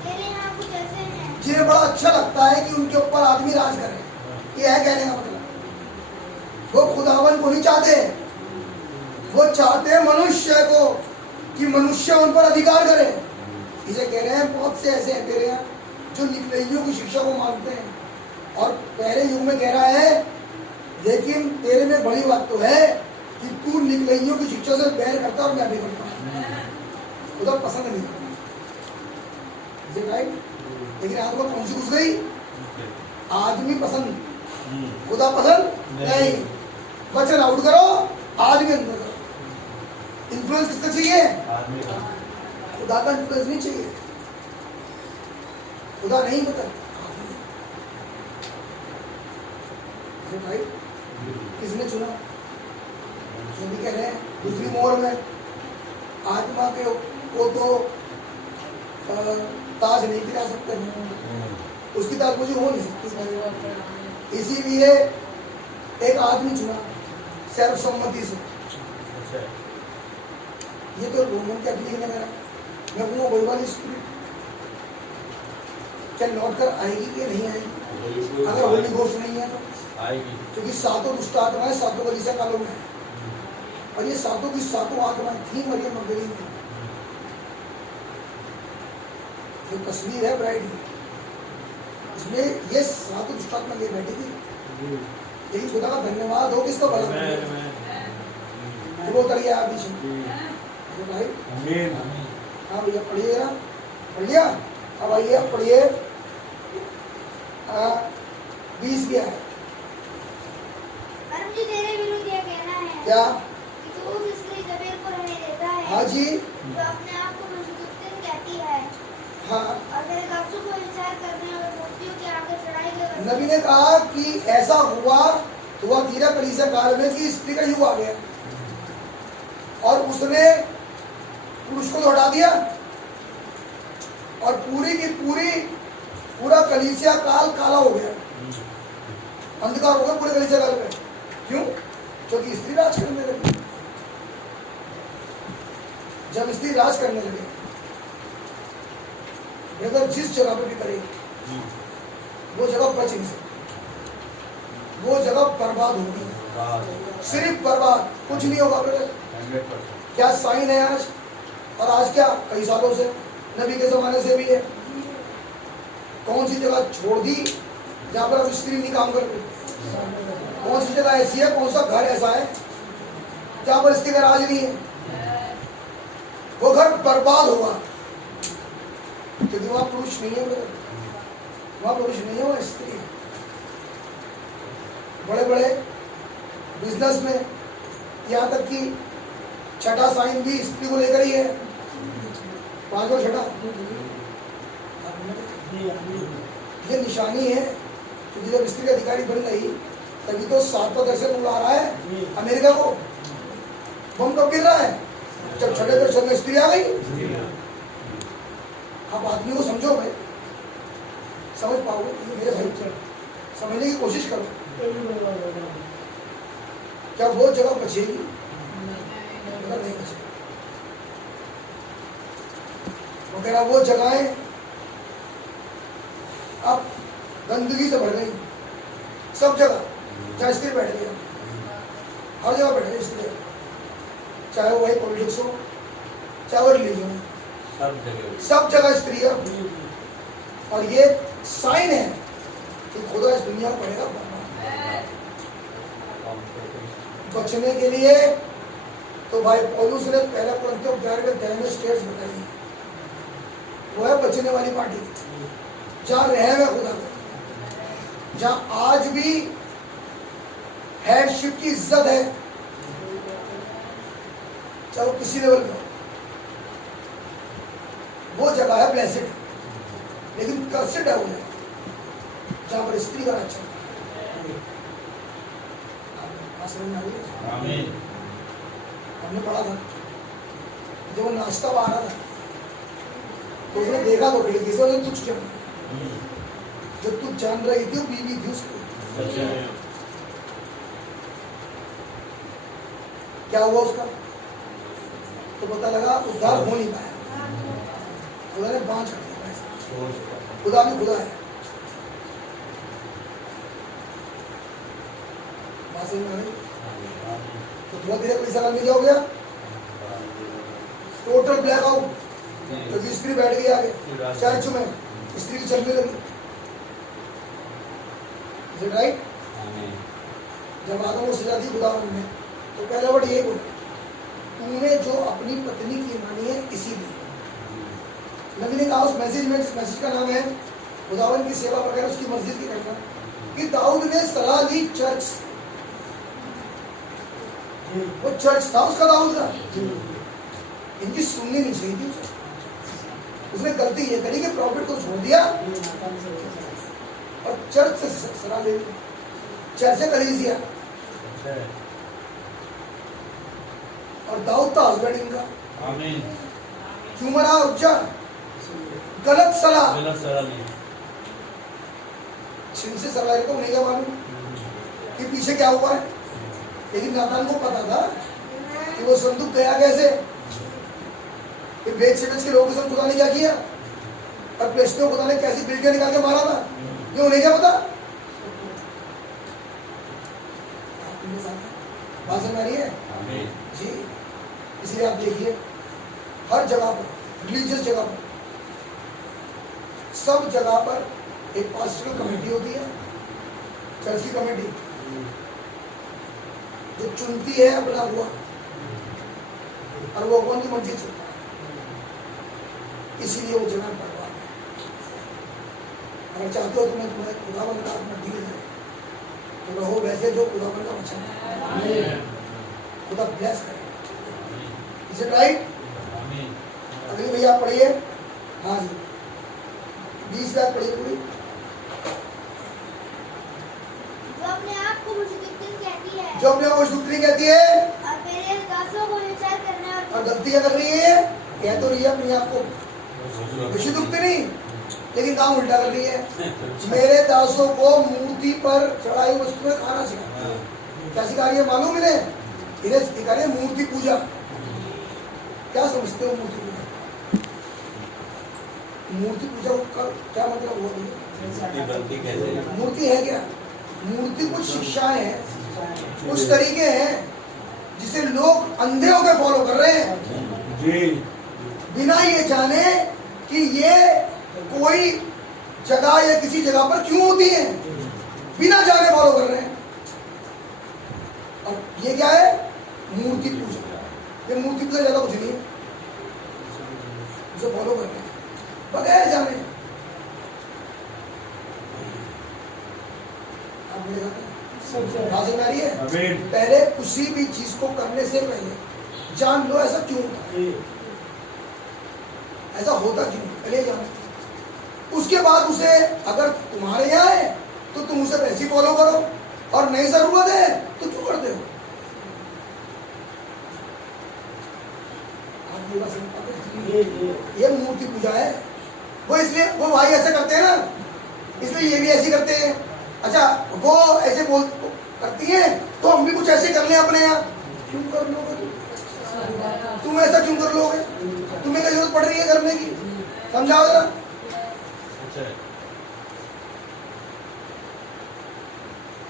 तेरे यहाँ कुछ ऐसे हैं जिन्हें बड़ा अच्छा लगता है कि उनके ऊपर आदमी राज करे। ये है कहने का मतलब, वो खुदावन को नहीं चाहते, वो चाहते हैं मनुष्य को, कि मनुष्य उन पर अधिकार करे। इसे कह रहे हैं बहुत से ऐसे हैं तेरे यहाँ जो निकलइयों की शिक्षा को मानते हैं। और पहले युग में कह रहा है, लेकिन तेरे में बड़ी बात तो है कि तू निकलइयों की शिक्षा से बैर करता और मैं भी करता हूँ। खुदा पसंद नहीं करता, राइट? लेकिन आदमी को कौन सी घुस गई? आदमी पसंद, खुदा पसंद नहीं। वचन आउट करो, आदमी अंदर करो। इन्फ्लुएंस किसका चाहिए? खुदा का इन्फ्लुएंस नहीं चाहिए। खुदा नहीं पता भाई किसने चुना? जो भी कह रहे हैं दूसरी मोहर में आत्मा के को तो ताज नहीं गिरा सकते, उसकी ताज मुझे हो नहीं सकती। इसीलिए एक आदमी चुना सर्वसम्मति से। ये तो रोमन कैथोलिक ने करा। मैं कहूँगा वही वाली स्पिरिट क्या लौट कर आएगी कि नहीं आएगी? अगर होली घोष नहीं है तो आएगी, क्योंकि सातों दुष्ट आत्माएं सातों कलीसिया कालों में है, और ये सातों की सातों आत्माएं थी मरियम मगदलीनी में। जो तस्वीर है ब्राइड की, इसमें ये सातों दुष्ट आत्मा ले बैठी थी। लेकिन खुदा का धन्यवाद हो, किसको भला वो उतर गया पीछे भाई। हाँ भैया पढ़िए ना, पढ़ लिया। अब आइए अब पढ़िए 20 क्या है? और मुझे तेरे विरुद्ध यह कहना है क्या? कि तू उस स्त्री जबेल को रहने देता है हाँ जी, जो अपने आप को मशहूर कहती है। हाँ। और तेरे काबसों को विचार करने और मूर्तियों के आगे चढ़ाई गई नबी ने कहा कि ऐसा हुआ तीरा कलीसिया काल में कि स्त्री का युग आ गया और उसने पुरुष को हटा दिया और पूरी की पूरी पूरा कलीसिया काल काला हो गया। अंधकार होगा पूरे गली जगह पे। क्यों? क्योंकि स्त्री राज करने लगी। जब स्त्री राज करने लगे, ब्रदर जिस जगह पे भी करेगी वो जगह बच नहीं सकती, वो जगह बर्बाद होगी, सिर्फ बर्बाद, कुछ नहीं होगा ब्रदर। 100%। क्या साइन है आज? और आज क्या कई सालों से, नबी के जमाने से भी है। कौन सी जगह छोड़ दी जहां पर अब स्त्री नहीं काम करती? कौन सी जगह ऐसी है, कौन सा घर ऐसा है जहां पर स्त्री का राज नहीं है? वो घर बर्बाद होगा क्योंकि वहां पुरुष नहीं है ब्रदर, वहां पुरुष नहीं है, वहां स्त्री है। बड़े बड़े बिजनेस में यहाँ तक कि छठा साइन भी स्त्री को लेकर ही है, पांचवा छठा। ये निशानी है कि जब स्त्री अधिकारी बन गई तभी तो 7वां दर्शन उड़ा रहा है अमेरिका को। बम कब गिर रहा है? जब छठे दर्शन में स्त्री आ गई। आप आदमी को समझो भाई, समझ पाओगे मेरे भाई, समझने की कोशिश करो। क्या वो जगह बचेगी? नहीं बचेगी। वगैरह वो जगहें अब गंदगी से भर गई, सब जगह। जहाँ स्त्री बैठ गया, हर जगह बैठे स्त्री, चाहे वो भाई पॉलिटिक्स हो, चाहे वो रिलीजन हो, सब जगह स्त्री है। और ये साइन है कि खुदा इस दुनिया को पड़ेगा बचने के लिए। तो भाई पौलुस ने पहला कुरिन्थियों 11 में 10 स्टेट्स बताई, वो है बचने वाली पार्टी, जहाँ रहम है खुदा का, जहाँ आज भी हेडशिप की इज्जत है, चाहे वो किसी लेवल का, वो जगह है ब्लेसिड। लेकिन कर्सिड है वो जहाँ पर स्त्री का राज चलता है। हमने पढ़ा था जब वो नाश्ता आ रहा था तो उसने देखा तो खिड़की से, उसने तुझ जान, जब तू जान रही थी वो बीवी थी उसको। क्या हुआ उसका? तो पता लगा उद्धार हो नहीं पाया, खुदा ने बांध कर दिया। खुदा भी खुदा है। बात समझ में आ रही? तो थोड़ा देर पैसा करने क्या हो गया? टोटल ब्लैक आउट, क्योंकि स्त्री बैठ गई आगे चर्च में, स्त्री की चलने लगी। Is it right? जब आदम को सजा दी खुदा ने, तो पहला वर्ड ये बोला, तूने जो अपनी पत्नी की मानी है इसीलिए। नबी ने कहा उस मैसेज में, जिस मैसेज का नाम है खुदावन की सेवा वगैरह उसकी मर्जी की करना, कि दाऊद ने सलाह दी चर्च, वो चर्च था उसका, दाऊद का, इनकी सुननी नहीं चाहिए थी। उसने गलती ये करी कि प्रॉफिट को छोड़ दिया और चर्च से सलाह ले ली। चर्च से कलीसिया, और दाऊद था हस्बैंड इनका। क्यों मरा? उच्चा गलत सलाह, जिनसे सलाह को नहीं क्या मालूम कि पीछे क्या हुआ है। लेकिन नातान को पता था कि वो संदूक गया कैसे, कि बेच के लोगों के साथ खुदा ने क्या किया, और प्लेस्टो खुदा ने कैसी बिल्डियां निकाल के मारा था, ये उन्हें क्या पता? बात समझ आ रही है जी? इसलिए आप देखिए हर जगह पर, रिलीजियस जगह पर, सब जगह पर एक पास्टरल कमेटी होती है, चर्च की कमेटी, जो चुनती है अपना हुआ, और वो कौन की मर्जी चुनता है। इसीलिए वो जगह बर्बाद है। अगर चाहते हो तो मैं तुम्हें खुदावन का अपना दिल है तो रहो वैसे जो खुदावन का वचन है। खुदा ब्लेस करे। Is it right? अगली भैया पढ़िए। हाँ जी, 20 बात पढ़िए पूरी। जो अपने आप को मुझे कहती है, जो अपने को शुक्री कहती है और मेरे दासों को विचार करना और गलतियां कर रही है, कह तो रही है अपने आप को विशुद्ध नहीं, लेकिन काम उल्टा कर रही है। मेरे दासों को मूर्ति पर चढ़ाई वस्तु में खाना सिखा। क्या सिखा रही है मालूम इन्हें? इन्हें सिखा रही है मूर्ति पूजा। क्या समझते हो मूर्ति पूजा? मूर्ति पूजा का क्या मतलब हुआ? मूर्ति बनती कैसे? मूर्ति है क्या? मूर्ति कुछ शिक्षाएं हैं, कुछ तरीके हैं जिसे लोग अंधे होकर फॉलो कर रहे हैं जी, बिना ये जाने कि ये कोई जगह या किसी जगह पर क्यों होती है, बिना जाने फॉलो कर रहे हैं। और ये क्या है? मूर्ति पूजा। ये मूर्ति पूजा ज्यादा कुछ नहीं है, उसे फॉलो कर रहे हैं बगैर जाने। आप मेरे साथ समझ आ रही है? आमीन। पहले किसी भी चीज को करने से पहले जान लो ऐसा क्यों होता है, ऐसा होता क्यों, पहले जानो। उसके बाद उसे अगर तुम्हारे यहाँ है तो तुम उसे वैसे फॉलो करो, और नहीं जरूरत है तो क्यों करते हो? आप ये बात समझ पाते हैं? ये मूर्ति पूजा है। वो इसलिए वो भाई ऐसे करते हैं ना, इसलिए ये भी ऐसे करते हैं। अच्छा, वो ऐसे बोल करती है तो हम भी कुछ ऐसे कर लें अपने यहाँ। क्यों कर लोगे तुम ऐसा क्यों कर लोगे? तुम्हें क्या जरूरत पड़ रही है करने की? समझाओ जरा।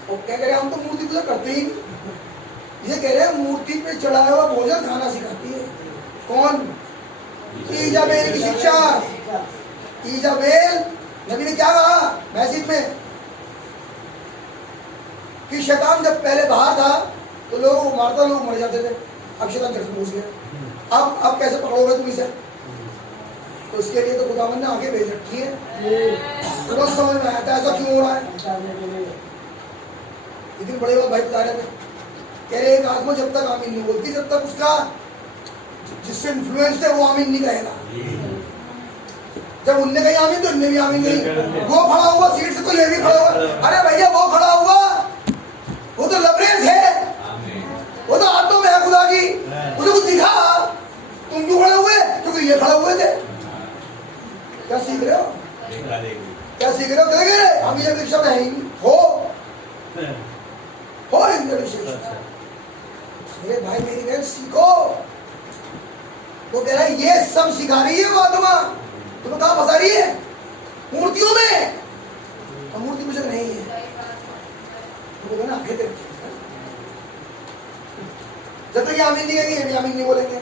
और क्या कह रहे हैं? हम तो मूर्ति पूजा करते ही नहीं। ये कह रहे हैं मूर्ति पे चढ़ाया हुआ भोजन खाना सिखाती है। कौन? ईजाबेल की शिक्षा। ईजाबेल नबी ने क्या कहा मैसेज में कि शैतान जब पहले बाहर था तो लोगों को मारता, लोग मर जाते थे। अब शैतान घर में घुस गया। अब कैसे पकड़ोगे तुम इसे? तो इसके लिए तो खुदावन ने आगे भेज रखी है। तुरंत समझ में आता है ऐसा क्यों हो रहा है। लेकिन बड़े बात भाई बता रहे थे, कह रहे एक आत्मा जब तक आमीन नहीं बोलती, जब तक उसका जिससे इन्फ्लुएंस है वो आमीन नहीं कहेगा। जब उनने कही आमीन तो इनने भी आमीन नहीं। वो खड़ा हुआ सीट से तो ये भी खड़ा हुआ। अरे भैया वो खड़ा हुआ, वो तो लबरेज है, वो तो हाथों में है खुदा की, उसे कुछ दिखा। तुम क्यों खड़े हुए? क्योंकि ये खड़े हुए थे। क्या सीख रहे हो? क्या सीख रहे हो? कहेंगे हम ये शिक्षा में है ही नहीं। हो मेरे भाई मेरी बहन सीखो। वो कह रहा है ये सब सिखा रही है वो आत्मा। तुम्हें कहाँ फंसा रही है? मूर्तियों में। और मूर्ति पूजा नहीं है तो ना आगे देखते जब तक ये आमीन नहीं कहेंगे, ये भी आमीन नहीं बोलेंगे।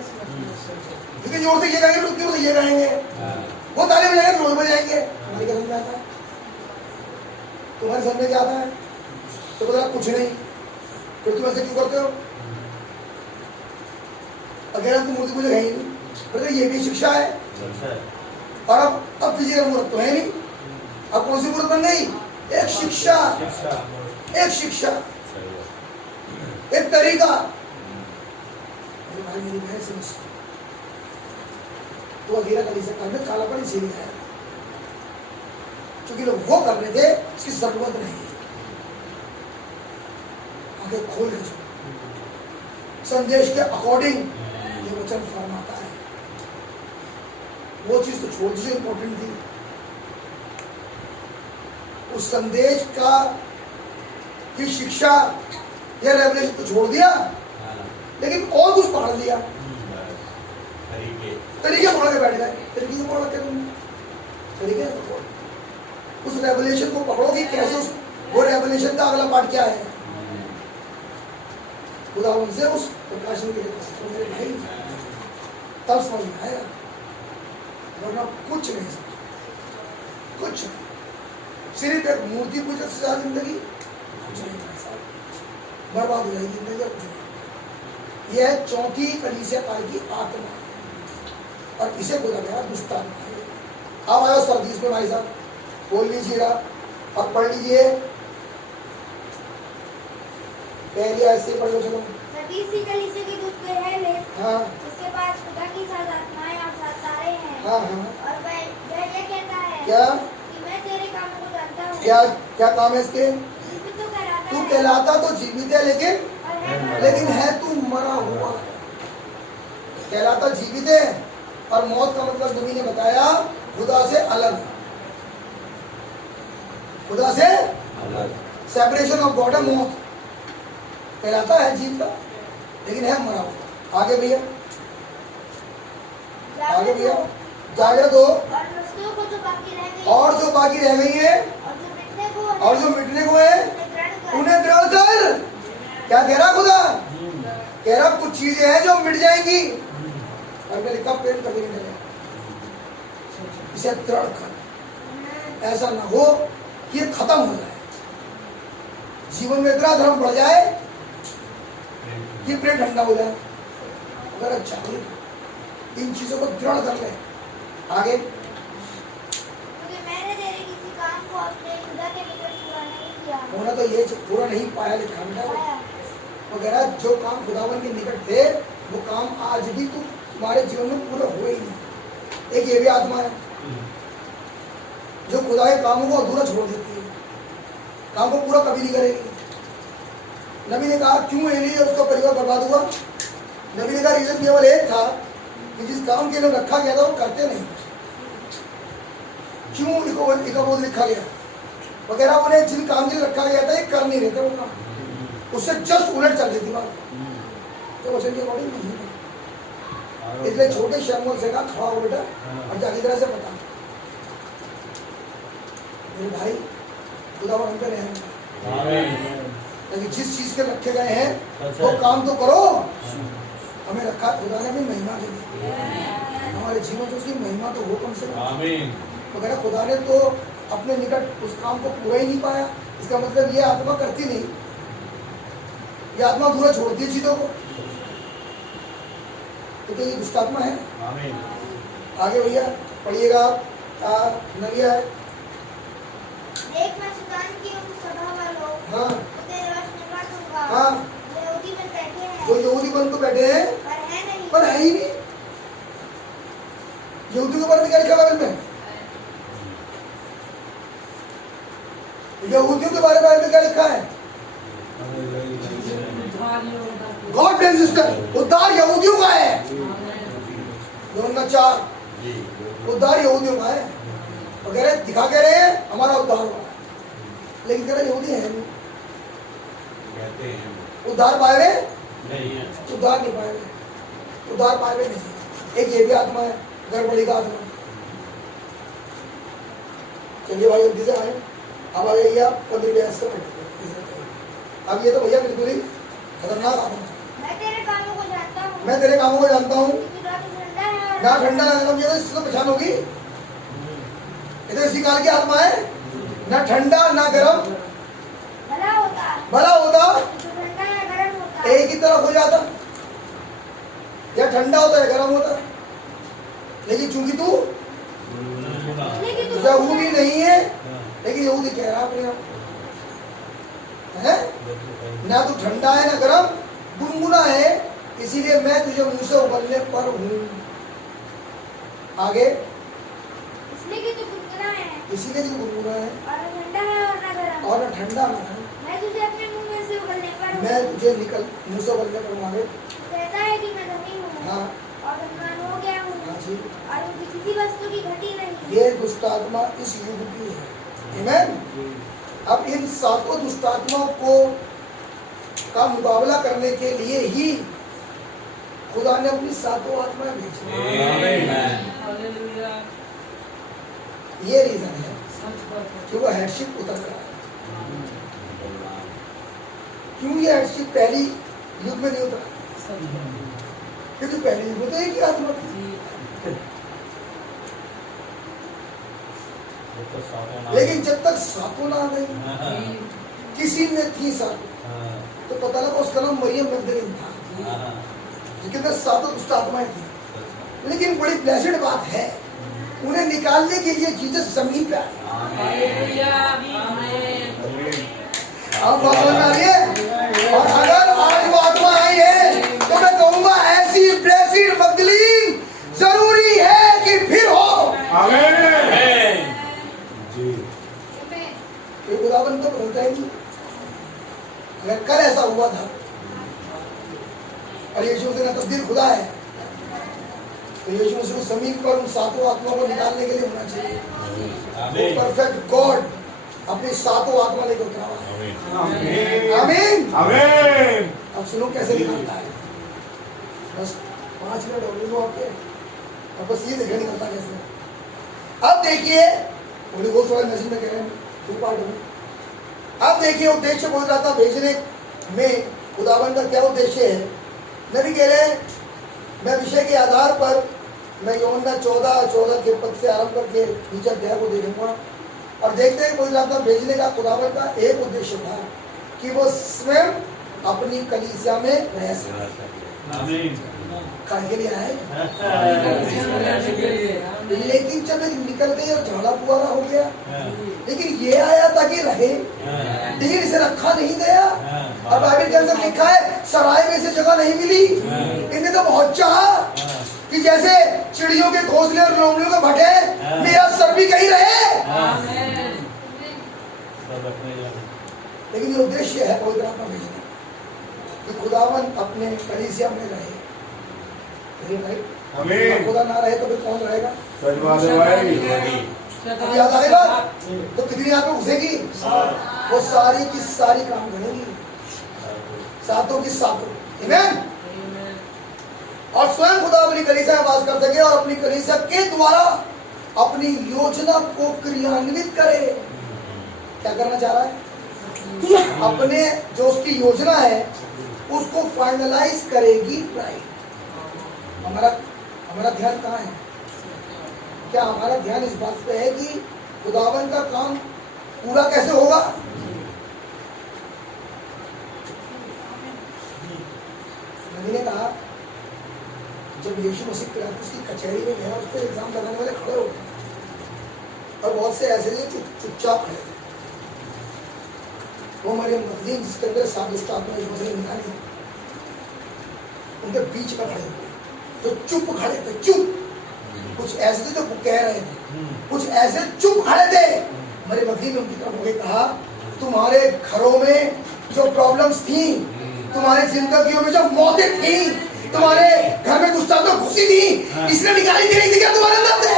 क्योंकि जोर से ये कहेंगे तो जोर से ये कहेंगे। वो ताली बजाएंगे तो रोज बजाएंगे। तुम्हारी क्या समझ आता है? तुम्हारे समझ में क्या आता है? तो बोला कुछ नहीं। फिर तुम ऐसे क्यों करते हो? अगर हम तो मूर्ति पूजा है ही नहीं, फिर तो ये भी शिक्षा है। और अब फिजिकल मूर्त तो है नहीं। अब कौन सी मूर्त बन गई? एक शिक्षा, एक शिक्षा, एक तरीका। भाई मेरी बहन समझ तो अधीरा कलीसिया में कालापन इसीलिए है क्योंकि लोग वो कर रहे थे इसकी जरूरत नहीं है। आगे खोल के संदेश के अकॉर्डिंग ये वचन फरमाता है। वो चीज तो छोड़ दीजिए, इंपॉर्टेंट थी। उस संदेश का की शिक्षा या रेवलेशन तो छोड़ दिया, लेकिन और कुछ पढ़ लिया। तरीके पढ़ के बैठ गए। तरीके से पढ़ के तुमने तरीके से पढ़ो। उस रेवलेशन को पढ़ो कि कैसे उस वो रेवलेशन का अगला पार्ट क्या है। खुदावन से उस प्रकाशन के लिए भाई तब समझ में आएगा, वरना कुछ नहीं समझ, कुछ सिर्फ एक मूर्ति पूजा से ज्यादा जिंदगी कुछ नहीं बर्बाद हो जाएगी जिंदगी। यह है चौथी कलीसिया काल की आत्मा और इसे बोला गया दुष्टात्मा। अब आया सर्दीस में भाई साहब बोल लीजिएगा और पढ़ लीजिए। पहले ऐसे पढ़ लो। चलो सतीसी कलीसिया के दूत पे है ले। हाँ उसके पास खुदा की सात आत्माएं और सात तारे हैं। हाँ हाँ। और वह ये कहता है क्या कि मैं तेरे कामों को जानता हूँ। क्या क्या काम है इसके? जीवित तो कहलाता तू है कहलाता तो जीवित है, लेकिन है तू मरा हुआ। कहलाता जीवित है और मौत का मतलब नबी ने बताया खुदा से अलग। खुदा से अलग। सेपरेशन ऑफ गॉड है मौत कहलाता है जीव का, लेकिन है मरा हुआ। आगे भैया, आगे भैया, जागृत हो और वस्तुओं को जो बाकी रह गई और जो बाकी रह गई है और जो मिटने को है उन्हें उन्हें दृढ़ कर। क्या कह रहा खुदा? कह रहा कुछ चीजें हैं जो मिट जाएंगी, और मैंने लिखा पेट कभी नहीं मिलेगा, इसे दृढ़ कर। ऐसा ना हो कि ये खत्म हो जाए, जीवन में इतना धर्म बढ़ जाए कि पेट ठंडा हो जाए। अगर अच्छा इन चीजों को दृढ़ कर ले। आगे, क्योंकि मैंने तेरे किसी काम को अपने खुदा के निकट पूरा नहीं किया होना तो ये पूरा नहीं पाया लिखा है पाया। वगैरह जो काम खुदावन के निकट थे वो काम आज भी तुम्हारे जीवन में पूरा हुए ही नहीं। एक ये भी आत्मा है जो खुदा के कामों को अधूरा छोड़ देती है, काम को पूरा कभी नहीं करेगी। नबी ने कहा क्यों एली और उसका परिवार बर्बाद हुआ? नबी ने कहा रीजन केवल एक था कि जिस काम के लिए रखा गया था वो करते नहीं। क्यों इकोबोध लिखा गया वगैरह, उन्हें जिन काम के लिए रखा गया था ये कर नहीं रहे थे, वो काम उससे जस्ट उलट चल रही थी बात, तो वचन के अकॉर्डिंग नहीं था। इसलिए छोटे शर्मों से कहा खड़ा हो बेटा और जाके तरह से बता मेरे भाई खुदावन हम पे रहेंगे, लेकिन जिस चीज के रखे गए हैं वो काम तो करो। हमें रखा खुदा ने भी महिमा के लिए, हमारे जीवन से उसकी महिमा तो हो कम से कम। वगैरह खुदा ने तो अपने निकट उस काम को पूरा ही नहीं पाया, इसका मतलब ये आत्मा करती नहीं, ये आत्मा पूरा छोड़ती है चीजों को, तो ये दुष्ट आत्मा है। आगे भैया पढ़िएगा आप, नविया है। देख मैं शैतान की उन सभा वालों हाँ को तेरे वश में कर दूंगा हाँ, जो यहूदी में बैठे हैं जो यहूदी बन तो बैठे हैं पर है नहीं पर है ही नहीं। यहूदियों के बारे में क्या लिखा बाइबल में? यहूदियों के बारे में क्या लिखा है? गॉड एंड सिस्टर, उद्धार यहूदियों का है। यूहन्ना 4, उद्धार यहूदियों का है। वगैरह दिखा के रहे हैं हमारा उद्धार हुआ, लेकिन कह रहे यहूदी है नहीं, उद्धार पाए हुए उद्धार नहीं पाए हुए, उद्धार पाए हुए नहीं। एक ये भी आत्मा है, गड़बड़ी का आत्मा। चलिए भाई जल्दी से आए, अब आ जाइए आप 15 से। अब ये तो भैया बिल्कुल ही खतरनाक आत्मा। मैं तेरे कामों को जानता हूँ, मैं तेरे कामों को जानता हूँ, कि रात ठंडा है और ना ठंडा ना गर्म, ये तो इससे पहचान होगी। ये तो इसी काल की आत्मा है, ना ठंडा ना गर्म, भला होता भला होता जो ठंडा या गर्म होता एक ही तरफ हो जाता, या ठंडा होता है गर्म होता। लेकिन चूंकि तू लेकिन तू यहूदी नहीं है, लेकिन यहूदी कह रहा अपने आप है, ना तू ठंडा है ना गर्म, गुनगुना है, इसीलिए मैं तुझे मुंह से उबलने पर हूँ। आगे, इसलिए कि तू गुनगुना है इसीलिए तू गुनगुना है और न ठंडा है और न गर्म। और ना ठंडा ना गर्म। मैं तुझे अपने मुंह में से उगलने पर हूँ। मैं तुझे निकल मुंह से उबलने पर हूँ। आगे, कहता है कि मैं धनी हूँ हाँ और धनवान हो गया हूँ हाँ जी, और मुझे किसी वस्तु की घटी नहीं। ये दुष्ट आत्मा इस युग की है। आमीन। अब इन सातों दुष्ट आत्माओं को का मुकाबला करने के लिए ही खुदा ने अपनी सातों आत्माएं भेजी। ये रीजन है कि वो हेडशिप उतर रहा है। क्यों ये हेडशिप पहली युग में नहीं उतरा? क्योंकि पहले युग में तो एक ही आत्मा थी, लेकिन जब तक सातों ना आ गई, किसी में थी सातों, तो पता लगा उसका नाम मरियम मगदलीन था, जिसके सातों दुष्ट आत्माएं थी। लेकिन बड़ी ब्लेस्ड बात है, उन्हें निकालने के लिए जीसस जमीन पे आए। आप बात समझ में आ रही है? और अगर आज वो आत्मा आई है तो मैं कहूंगा ऐसी ब्लेस्ड मगदलीन जरूरी है कि फिर हो। ये खुदावन तो बोलता है कि अगर कल ऐसा हुआ था और यीशु मसीह ने तब्दील खुदा है, तो यीशु मसीह को समीप पर उन सातों आत्माओं को निकालने के लिए होना चाहिए। वो परफेक्ट गॉड अपनी सातों आत्मा लेकर उतरा हुआ है। आमीन आमीन। आमीन। अब सुनो कैसे निकलता है। बस 5 मिनट होने दो आपके, अब बस ये देखिए निकलता कैसे। अब देखिए होली घोष वाले मैसेज में कह रहे हैं 2 पार्ट में। अब देखिए उद्देश्य बोल रहा था भेजने में खुदावन का क्या उद्देश्य है। नबी कह रहे हैं मैं विषय के आधार पर मैं यूहन्ना 14 के पद से आरंभ करके नीचे अध्याय को देखूंगा और देखते हैं बोल रहा था भेजने का खुदावन का एक उद्देश्य था कि वो स्वयं अपनी कलीसिया में रह सके। आमीन। काहे के लिए आए? लेकिन जब निकल गए और झाड़ा पुआरा हो गया, लेकिन ये आया ताकि रहे, ढेर से रखा नहीं गया। और बाइबल के अंदर लिखा है सराय में से जगह नहीं मिली। इन्हें तो बहुत चाहा कि जैसे चिड़ियों के घोंसले और लोमड़ियों के भटे मेरा सर भी कहीं रहे। लेकिन ये उद्देश्य है पवित्र आत्मा भेजना कि खुदावन अपने कलीसिया में रहे। आमीन। खुदा ना रहे तो फिर कौन रहेगा? सच बात है भाई। अब याद आएगा तो कितनी यहाँ पे घुसेगी? वो सारी की सारी काम करेंगी, सातों की सातों। आमीन। और स्वयं खुदा अपनी कलीसिया में वास कर सके और अपनी कलीसिया के द्वारा अपनी योजना को क्रियान्वित करे। क्या करना चाह रहा है? अपने जो उसकी योजना है उसको फाइनलाइज करेगी प्राइड। हमारा ध्यान कहाँ है? क्या हमारा ध्यान इस बात पे है कि खुदावन का काम पूरा कैसे होगा? नबी ने कहा जब यीशु मसीह पिलातुस की कचहरी में गया उस पर एग्जाम लगाने वाले खड़े हो गए और बहुत से ऐसे थे चुपचाप खड़े थे। वो मरियम मगदलीन जिसके अंदर सात आत्मा इस मसले निकाली उनके बीच में खड़े हुए तो चुप खड़े थे। चुप। कुछ ऐसे थे जो कह रहे थे, कुछ ऐसे चुप खड़े थे। मरियम मगदलीन ने उनकी तरफ होकर कहा तुम्हारे घरों में जो प्रॉब्लम्स थी, तुम्हारी जिंदगियों में जो मौतें थी, तुम्हारे घर में दुष्ट आत्मा घुसी थी, इसने निकाली नहीं थी क्या तुम्हारे अंदर से?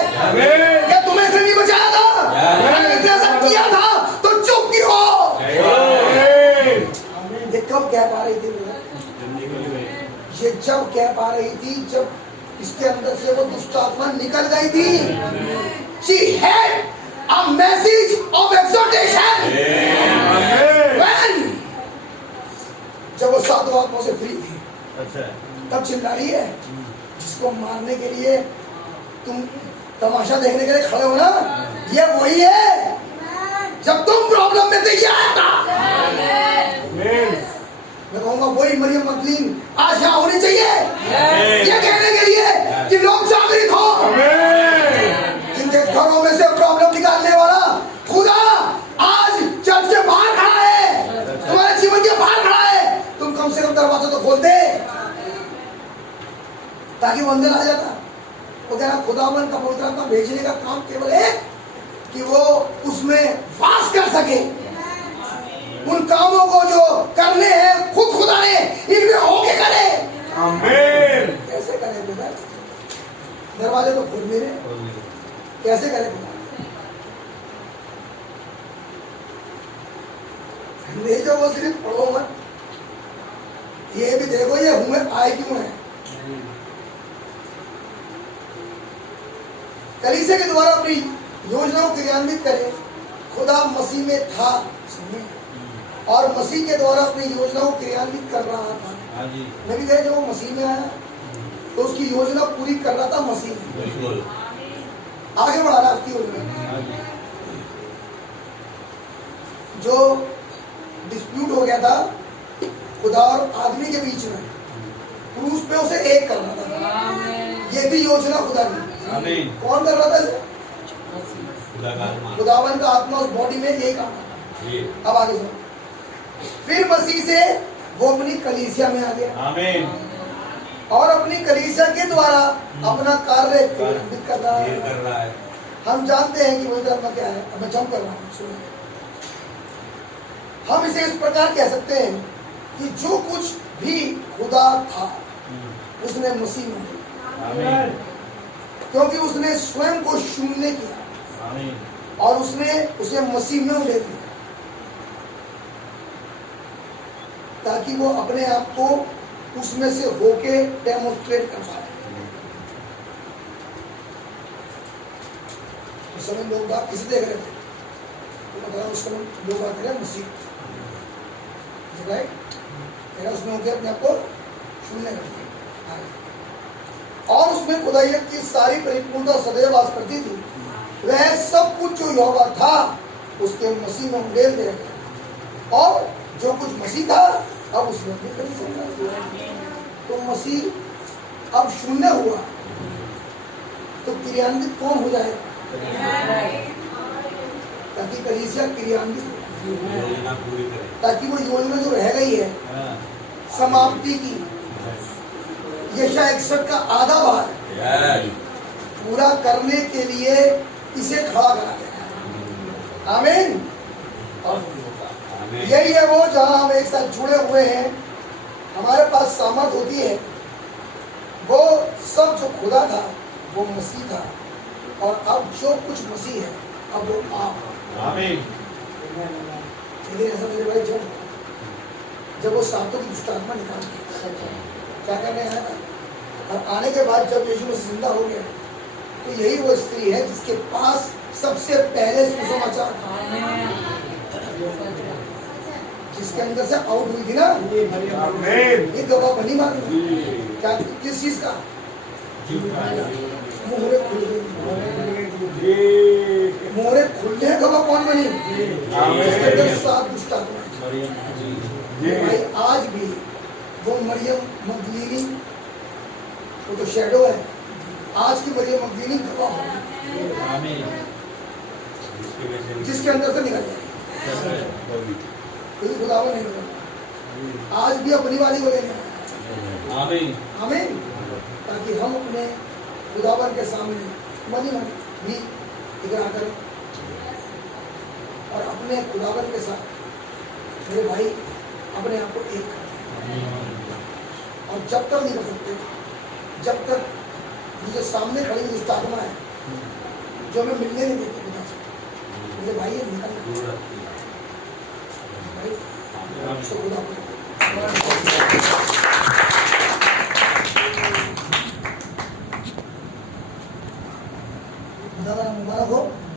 क्या तुम्हें इसने नहीं बचाया था? अगर इसने ऐसा किया था तो चुप क्यों हो? ये कब कह पा रही थी? ये जब कह पा रही थी जब इसके अंदर से वो दुष्ट आत्मा निकल गई थी। She had a message of exhortation. When जब वो सातों आत्माओं से फ्री थी, तब चिल्ला रही है जिसको मारने के लिए तुम तमाशा देखने के लिए खड़े हो ना, ये वही है जब तुम प्रॉब्लम में थे ये आया था। मैं कहूँगा वही मरियम मगदलीन आज यहाँ होनी चाहिए ये कहने के लिए कि लोग जागृत हो। जिनके घरों में से प्रॉब्लम निकालने वाला खुदा आज चर्च के बाहर खड़ा है, तुम्हारे जीवन के बाहर खड़ा है। तुम कम से कम दरवाजा तो खोल दे ताकि वो अंदर आ जाता। वो कह रहा खुदावन का पवित्र आत्मा भेजने का काम केवल है कि वो उसमें वास कर सके। उन कामों को जो करने हैं खुद खुदा ने इनमें होके करे। आमीन। कैसे करे खुदा? दरवाजे तो खुद मेरे, कैसे करे खुदा? नहीं जो वो सिर्फ पढ़ो मत, ये भी देखो ये हूं आए क्यों है। कलीसिया के द्वारा अपनी योजना को क्रियान्वित करे। खुदा मसीह में था और मसीह के द्वारा अपनी योजना को क्रियान्वित कर रहा था। नबी कहे जब वो मसीह में आया तो उसकी योजना पूरी कर रहा था मसीह, आगे बढ़ा रहा उसकी योजना। जो डिस्प्यूट हो गया था खुदा और आदमी के बीच में, क्रूस पे उसे एक कर रहा था। ये भी योजना खुदा की। कौन कर रहा था इसे? खुदावन का आत्मा उस बॉडी में एक आ रहा था। अब आगे सुनो। फिर मसीह से वो अपनी कलीसिया में आ गया। आमीन। और अपनी कलीसिया के द्वारा अपना कार्य क्रियान्वित कर रहा है। हम जानते हैं कि पवित्र आत्मा क्या है। अब मैं जंप कर रहा हूँ, सुनो। हम इसे इस प्रकार कह सकते हैं कि जो कुछ भी खुदा था उसने मसीह में दिया, क्योंकि उसने स्वयं को शून्य किया। और उसने उसे मसीह में उड़ेल दिया ताकि वो अपने आप को उसमें से होके डेमोन्स्ट्रेट कर पाए। उस समय लोग बात किसे देख रहे थे? तो बताया उस समय लोग बात करें मसीह, राइट? मेरा उसमें होकर अपने आप को शून्य कर दिया और उसमें खुदाइयत की सारी परिपूर्णता सदैव वास करती थी। वह सब कुछ जो यहोवा था उसके मसीह में उड़ेल दिया गया और जो कुछ मसीह था अब उसमें अपनी कलीसिया। तो मसीह अब शून्य हुआ तो क्रियान्वित कौन हो जाएगा? ताकि कलीसिया क्रियान्वित हो, योजना पूरी करे, ताकि वो योजना जो रह गई है समाप्ति की, यशायाह 61 का आधा भाग पूरा करने के लिए इसे खड़ा करा गया। आमीन। यही है वो जहां हम एक साथ जुड़े हुए हैं, हमारे पास सामर्थ होती है। वो सब जो खुदा था वो मसीह था और अब जो कुछ मसीह है अब वो आप। आमीन। लेकिन ऐसा मेरे भाई जब वो सातों की दुष्ट आत्मा निकाल दी, क्या करने आया था और आने के बाद जब यीशु मसीह जिंदा हो गया तो यही वो स्त्री है जिसके पास सबसे पहले सुसमाचार था, जिसके अंदर से आउट हुई थी ना। आमीन। ये गवाह बनी मालूम क्या? किस चीज का? मोहरे खुल गई, मोहरे खुलने गवाह कौन बनी? जिसके अंदर 7 दुष्ट आत्माएं। भाई आज भी वो मरियम मगदलीनी, वो तो शैडो है, आज की मरियम मगदलीनी गवाह होगी जिसके अंदर से निकल जाए। कोई खुदावन नहीं बना, आज भी अपनी वाली को लेना। आमीन। आमीन। ताकि हम अपने खुदावन के सामने मनी भी इधर आकर और अपने खुदावन के साथ मेरे भाई अपने आप को एक कर। और जब तक नहीं कर सकते जब तक मुझे सामने खड़ी हुई दुष्ट आत्मा है जो हमें मिलने नहीं देती खुदा से, मेरे भाई ये निकल भाई तो खुदा